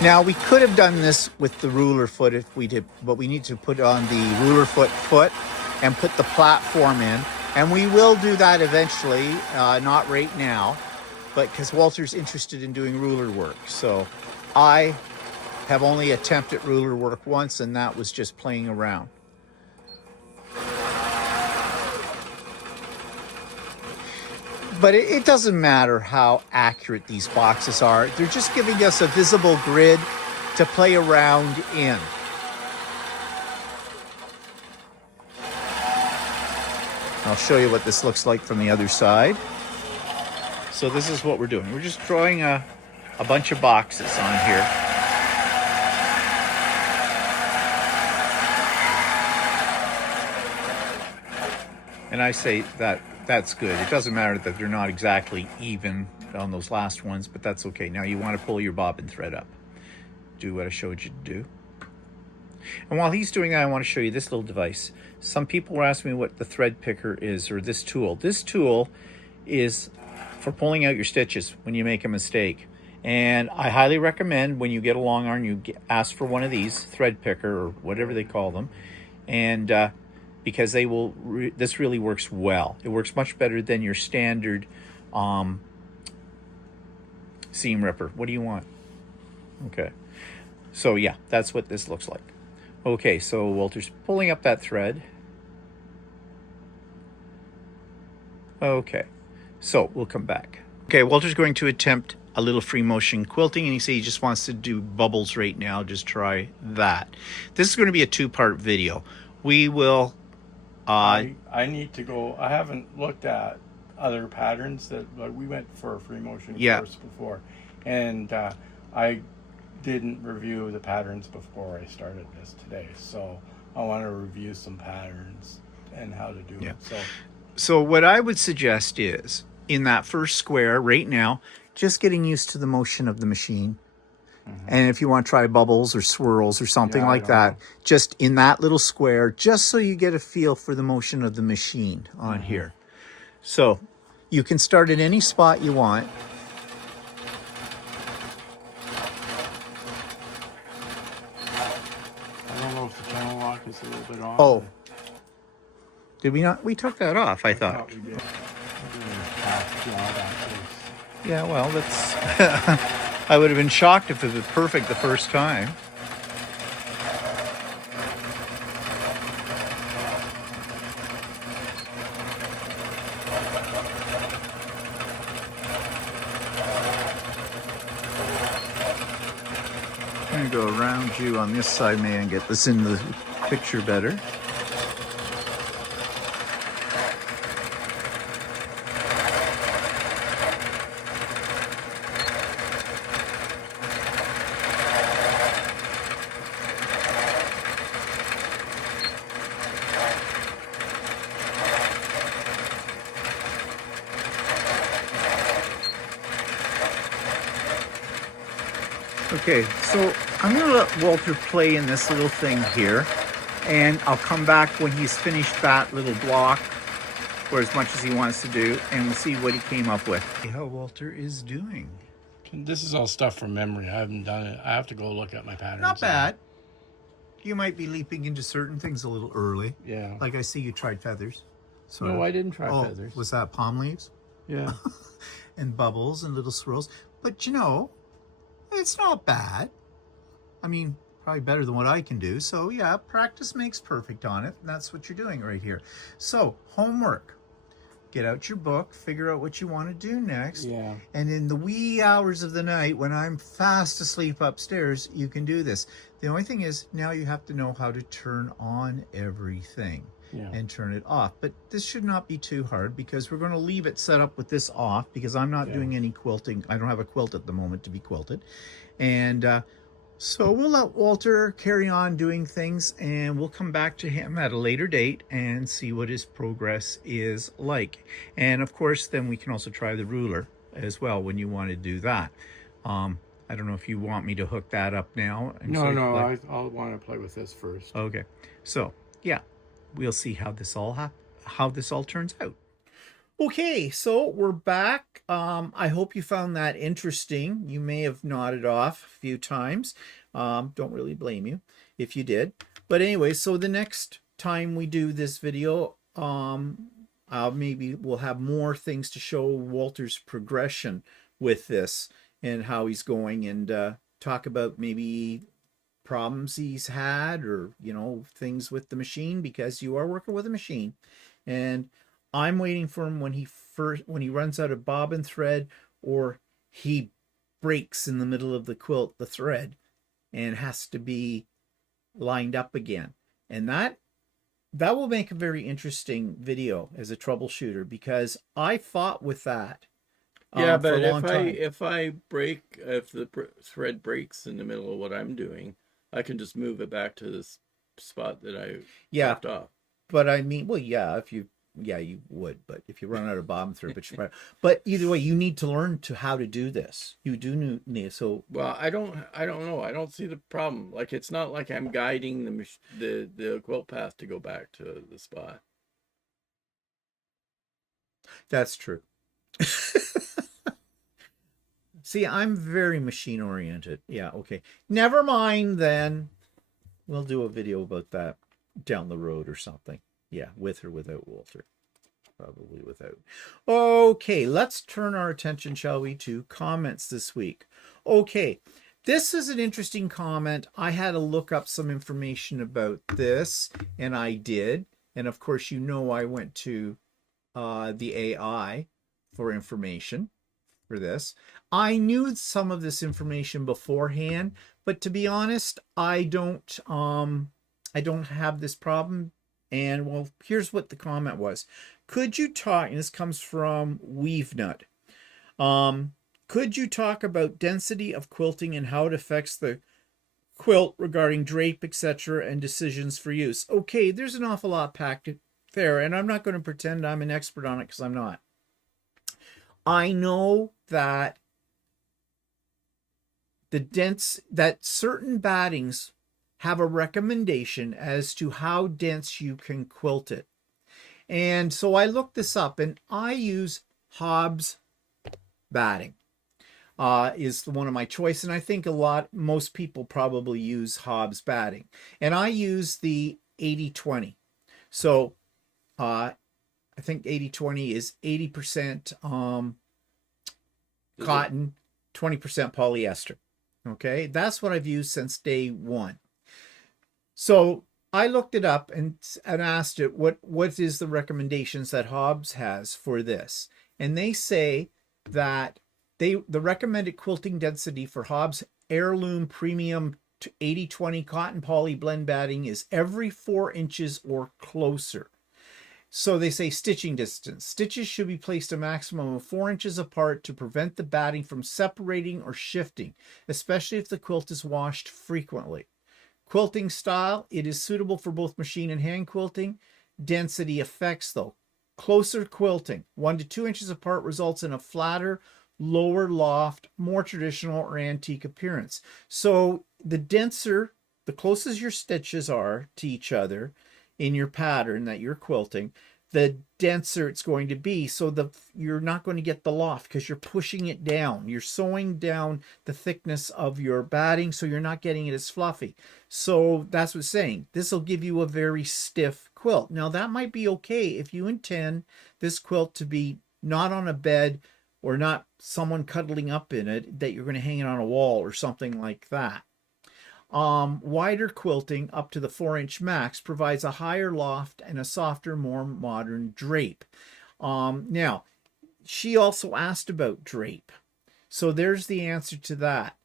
Now we could have done this with the ruler foot if we did, but we need to put on the ruler foot and put the platform in. And we will do that eventually, not right now, but because Walter's interested in doing ruler work. So I have only attempted ruler work once, and that was just playing around. But it doesn't matter how accurate these boxes are. They're just giving us a visible grid to play around in. I'll show you what this looks like from the other side. So this is what we're doing. We're just drawing a bunch of boxes on here. And I say that That's good. It doesn't matter that they're not exactly even on those last ones, but that's okay. Now you want to pull your bobbin thread up. Do what I showed you to do. And while he's doing that, I want to show you this little device. Some people were asking me what the thread picker is, or this tool. This tool is for pulling out your stitches when you make a mistake. And I highly recommend when you get a long arm, you ask for one of these, thread picker or whatever they call them. And because they will, this really works well. It works much better than your standard seam ripper. What do you want? Okay. So yeah, that's what this looks like. Okay, so Walter's pulling up that thread. Okay, so we'll come back. Okay, Walter's going to attempt a little free motion quilting, and he said he just wants to do bubbles right now. Just try that. This is going to be a two-part video. We will... I need to go. I haven't looked at other patterns that we went for a free motion course before, and I didn't review the patterns before I started this today, so I want to review some patterns and how to do it. So what I would suggest is in that first square right now, just getting used to the motion of the machine. And if you want to try bubbles or swirls or something like that, just in that little square, just so you get a feel for the motion of the machine on here. So you can start at any spot you want. I don't know if the channel lock is a little bit off. Oh. Did we not? We took that off, I thought. We did. Yeah, well, that's... I would have been shocked if it was perfect the first time. I'm going to go around you on this side, man, and get this in the picture better. Okay, so I'm going to let Walter play in this little thing here, and I'll come back when he's finished that little block, or as much as he wants to do, and we'll see what he came up with. See how Walter is doing. This is all stuff from memory. I haven't done it. I have to go look at my patterns. Not bad. You might be leaping into certain things a little early. Yeah. Like I see you tried feathers. No, I didn't try feathers. Was that palm leaves? Yeah. And bubbles and little swirls. But you know, it's not bad. I mean, probably better than what I can do. So yeah, practice makes perfect on it. And that's what you're doing right here. So homework. Get out your book, figure out what you want to do next. Yeah. And in the wee hours of the night when I'm fast asleep upstairs, you can do this. The only thing is now you have to know how to turn on everything and turn it off. But this should not be too hard because we're going to leave it set up with this off because I'm not doing any quilting. I don't have a quilt at the moment to be quilted. And so we'll let Walter carry on doing things and we'll come back to him at a later date and see what his progress is like. And of course, then we can also try the ruler as well when you want to do that. I don't know if you want me to hook that up now. No, I'll want to play with this first. Okay. So, yeah, we'll see how this all turns out. Okay, so we're back. I hope you found that interesting. You may have nodded off a few times. Don't really blame you if you did. But anyway, so the next time we do this video, maybe we'll have more things to show Walter's progression with this and how he's going, and talk about maybe problems he's had, or you know, things with the machine, because you are working with a machine. And I'm waiting for him when he runs out of bobbin thread, or he breaks in the middle of the quilt the thread and has to be lined up again. And that will make a very interesting video as a troubleshooter, because I fought with that. Yeah, but if the thread breaks in the middle of what I'm doing, I can just move it back to this spot that I left off. But I mean, well, yeah, if you yeah, you would, but if you run out of bottom thread, but either way, you need to learn to how to do this. You do need, so Well, I don't know. I don't see the problem. Like it's not like I'm guiding the quilt path to go back to the spot. that's true. See, I'm very machine oriented. Yeah, okay. Never mind then. We'll do a video about that down the road or something. Yeah, with or without Walter. Probably without. Okay, let's turn our attention, shall we, to comments this week. Okay, this is an interesting comment. I had to look up some information about this, and I did. And of course, you know I went to the AI for information for this. I knew some of this information beforehand, but to be honest, I don't have this problem. And well, here's what the comment was. Could you talk, and this comes from Weavenut. Could you talk about density of quilting and how it affects the quilt regarding drape, etc., and decisions for use? Okay, there's an awful lot packed there, and I'm not going to pretend I'm an expert on it because I'm not. I know that that certain battings have a recommendation as to how dense you can quilt it. And so I looked this up, and I use Hobbs batting is one of my choice, and I think most people probably use Hobbs batting, and I use the 80-20. So I think 80-20 is 80% cotton, 20% polyester. Okay, that's what I've used since day one. So I looked it up and asked it what is the recommendations that Hobbs has for this, and they say that the recommended quilting density for Hobbs heirloom premium to 80-20 cotton poly blend batting is every 4 inches or closer. So they say stitching distance. Stitches should be placed a maximum of 4 inches apart to prevent the batting from separating or shifting, especially if the quilt is washed frequently. Quilting style, it is suitable for both machine and hand quilting. Density effects though. Closer quilting, 1 to 2 inches apart, results in a flatter, lower loft, more traditional or antique appearance. So the denser, the closer your stitches are to each other in your pattern that you're quilting, the denser it's going to be. So you're not going to get the loft because you're pushing it down. You're sewing down the thickness of your batting, so you're not getting it as fluffy. So that's what it's saying. This will give you a very stiff quilt. Now that might be okay if you intend this quilt to be not on a bed or not someone cuddling up in it, that you're going to hang it on a wall or something like that. Wider quilting up to the 4-inch max provides a higher loft and a softer, more modern drape. Now, she also asked about drape. So there's the answer to that.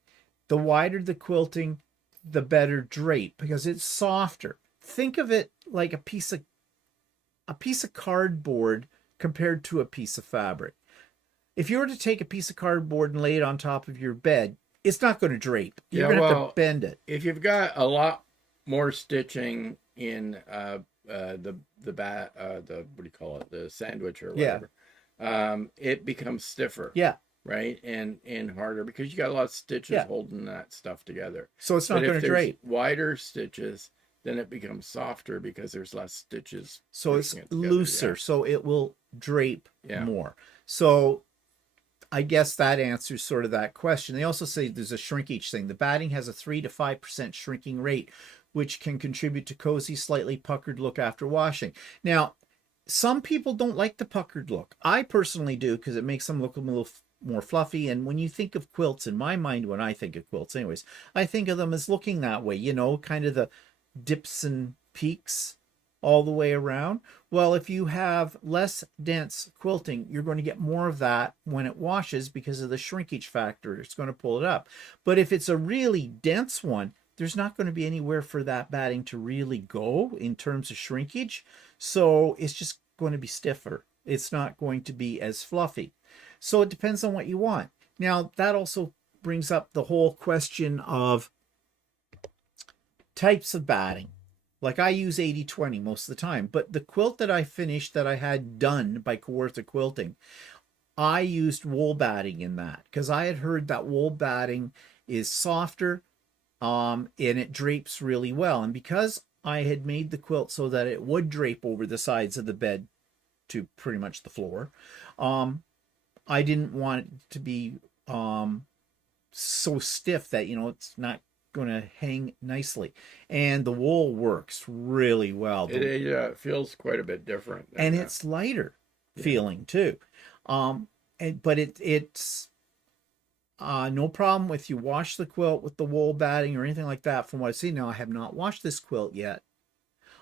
The wider the quilting, the better drape because it's softer. Think of it like a piece of cardboard compared to a piece of fabric. If you were to take a piece of cardboard and lay it on top of your bed, it's not going to drape. You're going to have to bend it. If you've got a lot more stitching in the what do you call it, the sandwich or whatever, it becomes stiffer. Yeah. Right, and harder because you got a lot of stitches holding that stuff together. So it's not going to drape. Wider stitches, then it becomes softer because there's less stitches. So it's looser, so it will drape more. So I guess that answers sort of that question. They also say there's a shrinkage thing. The batting has a 3 to 5% shrinking rate, which can contribute to cozy, slightly puckered look after washing. Now, some people don't like the puckered look. I personally do because it makes them look a little more fluffy. And when you think of quilts, in my mind, when I think of quilts anyways, I think of them as looking that way, you know, kind of the dips and peaks all the way around. Well, if you have less dense quilting, you're going to get more of that when it washes because of the shrinkage factor. It's going to pull it up. But if it's a really dense one, there's not going to be anywhere for that batting to really go in terms of shrinkage. So it's just going to be stiffer. It's not going to be as fluffy. So it depends on what you want. Now, that also brings up the whole question of types of batting. Like I use 80/20 most of the time, but the quilt that I finished that I had done by Quilter Quilting, I used wool batting in that because I had heard that wool batting is softer, and it drapes really well. And because I had made the quilt so that it would drape over the sides of the bed to pretty much the floor, I didn't want it to be so stiff that, you know, it's not going to hang nicely. And the wool works really well. It feels quite a bit different. And it's lighter feeling too. But it's no problem if you wash the quilt with the wool batting or anything like that. From what I see now, I have not washed this quilt yet,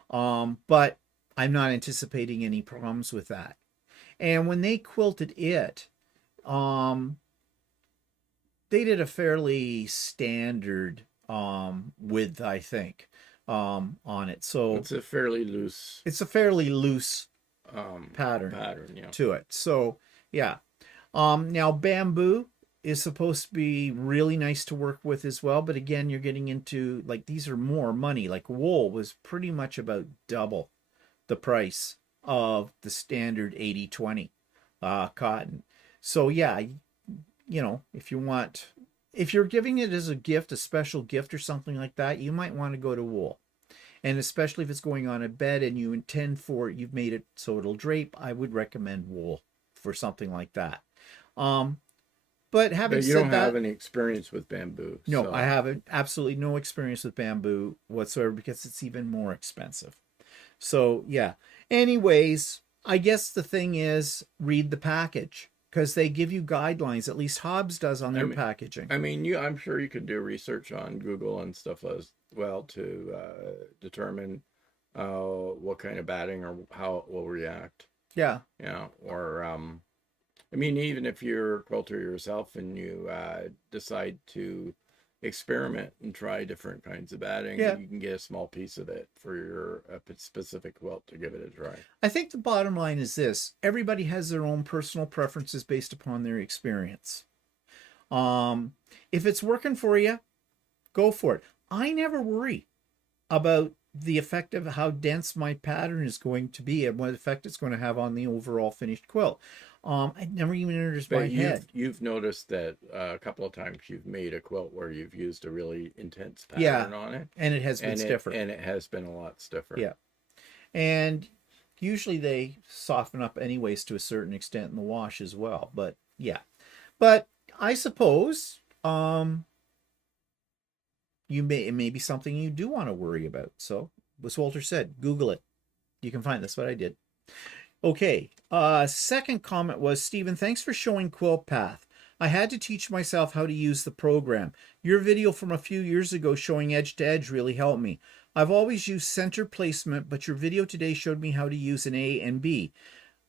but I'm not anticipating any problems with that. And when they quilted it, they did a fairly standard width, I think, on it. So it's a fairly loose. It's a fairly loose pattern to it. So yeah. Now bamboo is supposed to be really nice to work with as well, but again, you're getting into, like, these are more money. Like wool was pretty much about double the price of the standard 80/20 cotton. So yeah, you know, if you're giving it as a gift, a special gift or something like that, you might want to go to wool. And especially if it's going on a bed and you intend for, you've made it so it'll drape, I would recommend wool for something like that. But having said that, you don't have any experience with bamboo. No, so. I have absolutely no experience with bamboo whatsoever because it's even more expensive. So yeah. Anyways, I guess the thing is, read the package because they give you guidelines. At least Hobbs does on their packaging. I mean, I'm sure you could do research on Google and stuff as well to determine what kind of batting or how it will react. Yeah. Yeah. Or I mean, even if you're a quilter yourself and you decide to experiment and try different kinds of batting, you can get a small piece of it for your specific quilt to give it a try. I think the bottom line is this: everybody has their own personal preferences based upon their experience. If it's working for you, go for it. I never worry about the effect of how dense my pattern is going to be and what effect it's going to have on the overall finished quilt. It never even enters my head. You've noticed that a couple of times you've made a quilt where you've used a really intense pattern on it. And it has been stiffer. And it has been a lot stiffer. Yeah. And usually they soften up anyways to a certain extent in the wash as well. But yeah. But I suppose it may be something you do want to worry about. So, as Walter said, Google it. You can find that's what I did. Okay, second comment was, Stephen, thanks for showing Quilt Path. I had to teach myself how to use the program. Your video from a few years ago showing edge to edge really helped me. I've always used center placement, but your video today showed me how to use an A and B.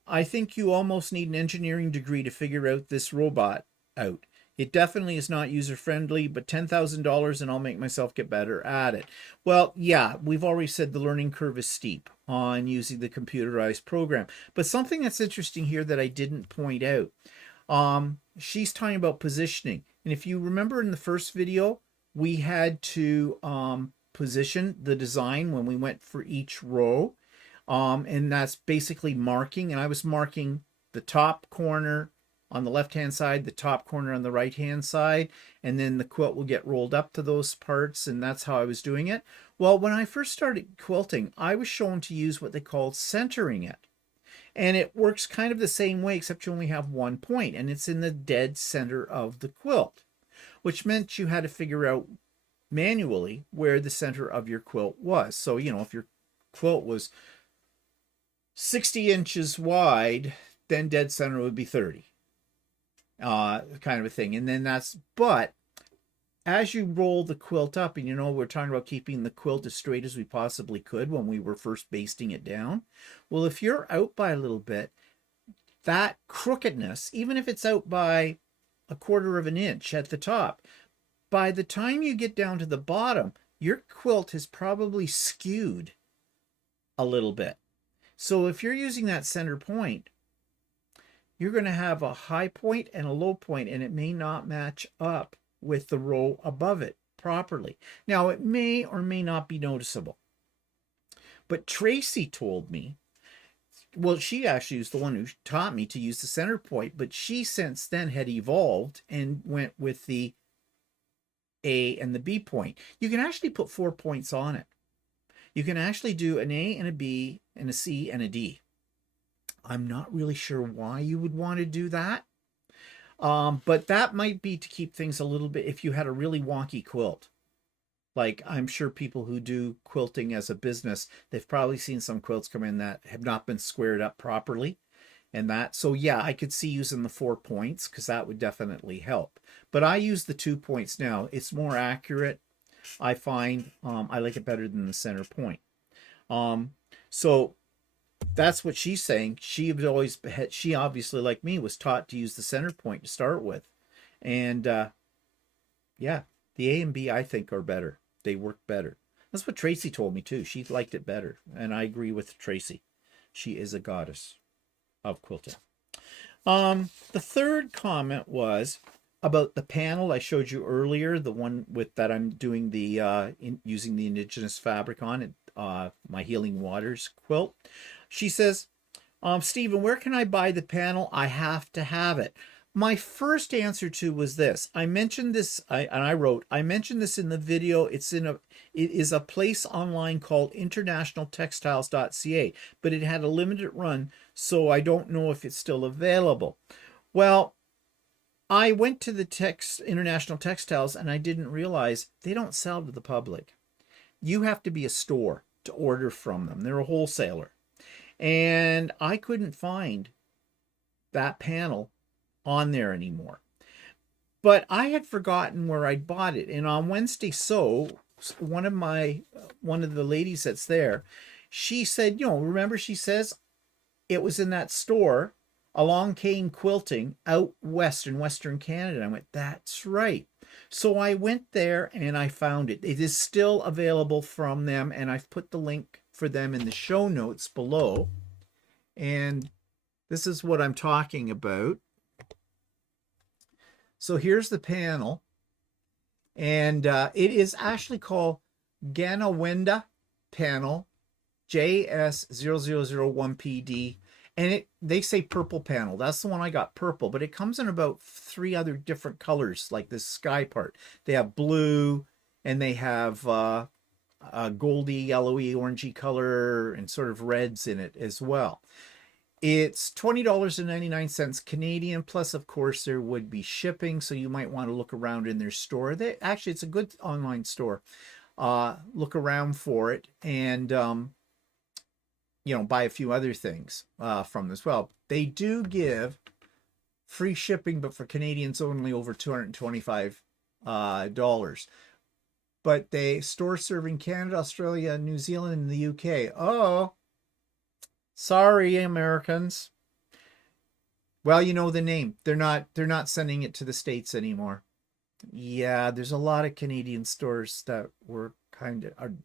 I think you almost need an engineering degree to figure out this robot out. It definitely is not user-friendly, but $10,000 and I'll make myself get better at it. Well, yeah, we've already said the learning curve is steep on using the computerized program. But something that's interesting here that I didn't point out, she's talking about positioning. And if you remember in the first video, we had to position the design when we went for each row. And that's basically marking. And I was marking the top corner on the left-hand side, the top corner on the right-hand side, and then the quilt will get rolled up to those parts, and that's how I was doing it. Well, when I first started quilting, I was shown to use what they called centering it. And it works kind of the same way, except you only have one point, and it's in the dead center of the quilt, which meant you had to figure out manually where the center of your quilt was. So, you know, if your quilt was 60 inches wide, then dead center would be 30. Kind of a thing. And then but as you roll the quilt up, and you know, we're talking about keeping the quilt as straight as we possibly could when we were first basting it down. Well, if you're out by a little bit, that crookedness, even if it's out by 1/4 of an inch at the top, by the time you get down to the bottom, your quilt has probably skewed a little bit. So if you're using that center point, you're going to have a high point and a low point, and it may not match up with the row above it properly. Now, it may or may not be noticeable. But Tracy told me, well, she actually was the one who taught me to use the center point, but she since then had evolved and went with the A and the B point. You can actually put 4 points on it. You can actually do an A and a B and a C and a D. I'm not really sure why you would want to do that. But that might be to keep things a little bit, if you had a really wonky quilt. Like, I'm sure people who do quilting as a business, they've probably seen some quilts come in that have not been squared up properly. And that, so yeah, I could see using the 4 points because that would definitely help. But I use the 2 points now. It's more accurate. I find I like it better than the center point. So that's what she's saying. She obviously, like me, was taught to use the center point to start with. And yeah, the A and B, I think, are better. They work better. That's what Tracy told me too. She liked it better. And I agree with Tracy. She is a goddess of quilting. The third comment was about the panel I showed you earlier, the one with that I'm doing the using the indigenous fabric on it, my Healing Waters quilt. She says, Stephen, where can I buy the panel? I have to have it. My first answer to was this. I mentioned this, I mentioned this in the video. It is a place online called internationaltextiles.ca, but it had a limited run, so I don't know if it's still available. Well, I went to the International Textiles and I didn't realize they don't sell to the public. You have to be a store to order from them. They're a wholesaler. And I couldn't find that panel on there anymore. But I had forgotten where I'd bought it. And on Wednesday one of the ladies that's there, she said, remember, she says it was in that store, Along Came Quilting, out west in Western Canada. I went, that's right. So I went there and I found it. It is still available from them, and I've put the link for them in the show notes below. And this is what I'm talking about. So here's the panel, and it is actually called Ganawenda Panel JS0001PD, and they say purple panel. That's the one I got, purple, but it comes in about 3 other different colors, like this sky part. They have blue, and they have a goldy, yellowy, orangey color, and sort of reds in it as well. It's $20.99 Canadian, plus of course there would be shipping, so you might want to look around in their store. Actually, it's a good online store. Look around for it, and buy a few other things from them as well. They do give free shipping, but for Canadians only over $225. But they store serving Canada, Australia, New Zealand, and the UK. Oh, sorry, Americans. Well, you know the name. They're not sending it to the States anymore. Yeah, there's a lot of Canadian stores that are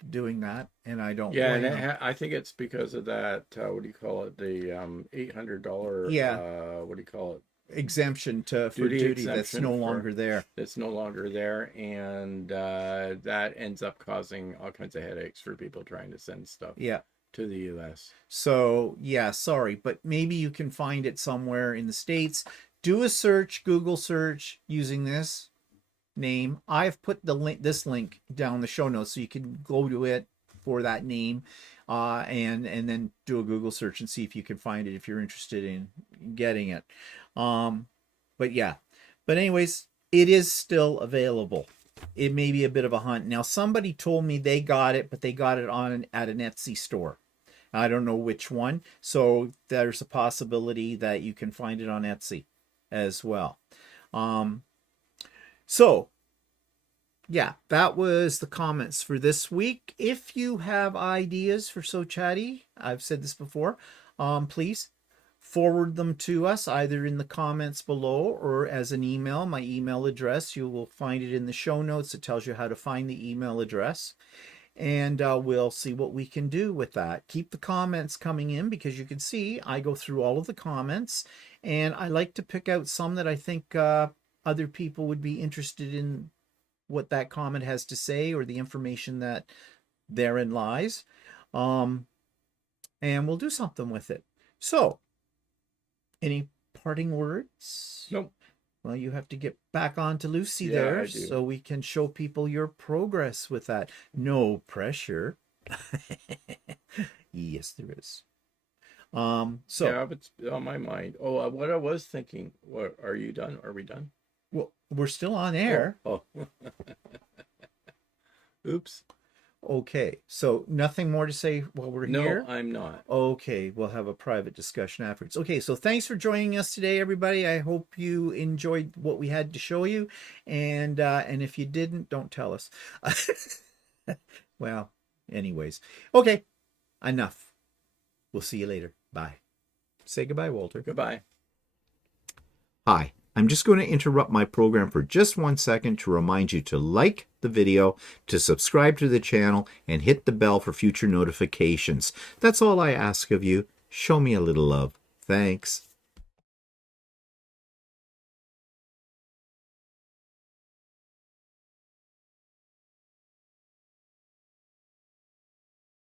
doing that, and I don't blame them. I think it's because of that, what do you call it? The $800 what do you call it? Exemption for duty that's no longer there. It's no longer there, and that ends up causing all kinds of headaches for people trying to send stuff to the US. So yeah, sorry, but maybe you can find it somewhere in the States. Do a search, Google search using this name. I've put this link down in the show notes, so you can go to it for that name, and then do a Google search and see if you can find it if you're interested in getting it. But anyways, it is still available. It may be a bit of a hunt. Now, somebody told me they got it, but they got it at an Etsy store. I don't know which one, so there's a possibility that you can find it on Etsy as well. So yeah, that was the comments for this week. If you have ideas for So Chatty, I've said this before, please forward them to us either in the comments below or as an email. My email address, you will find it in the show notes. It tells you how to find the email address, and we'll see what we can do with that. Keep the comments coming in, because you can see I go through all of the comments, and I like to pick out some that I think other people would be interested in what that comment has to say, or the information that therein lies. and we'll do something with it. So, any parting words? Nope. Well, you have to get back on to Lucy Yeah, there I do. so we can show people your progress with that. No pressure. Yes, there is. So yeah, but it's on my mind. Oh, what I was thinking. What are you done? Are we done? well, we're still on air. Oh. Oops. Okay, so nothing more to say while we're here? No, I'm not. Okay, we'll have a private discussion afterwards. Okay, so thanks for joining us today, everybody. I hope you enjoyed what we had to show you, and if you didn't, don't tell us. Well, anyways, okay, enough. We'll see you later. Bye. Say goodbye, Walter. Goodbye. Hi, I'm just going to interrupt my program for just 1 second to remind you to like the video, to subscribe to the channel, and hit the bell for future notifications. That's all I ask of you. Show me a little love. Thanks.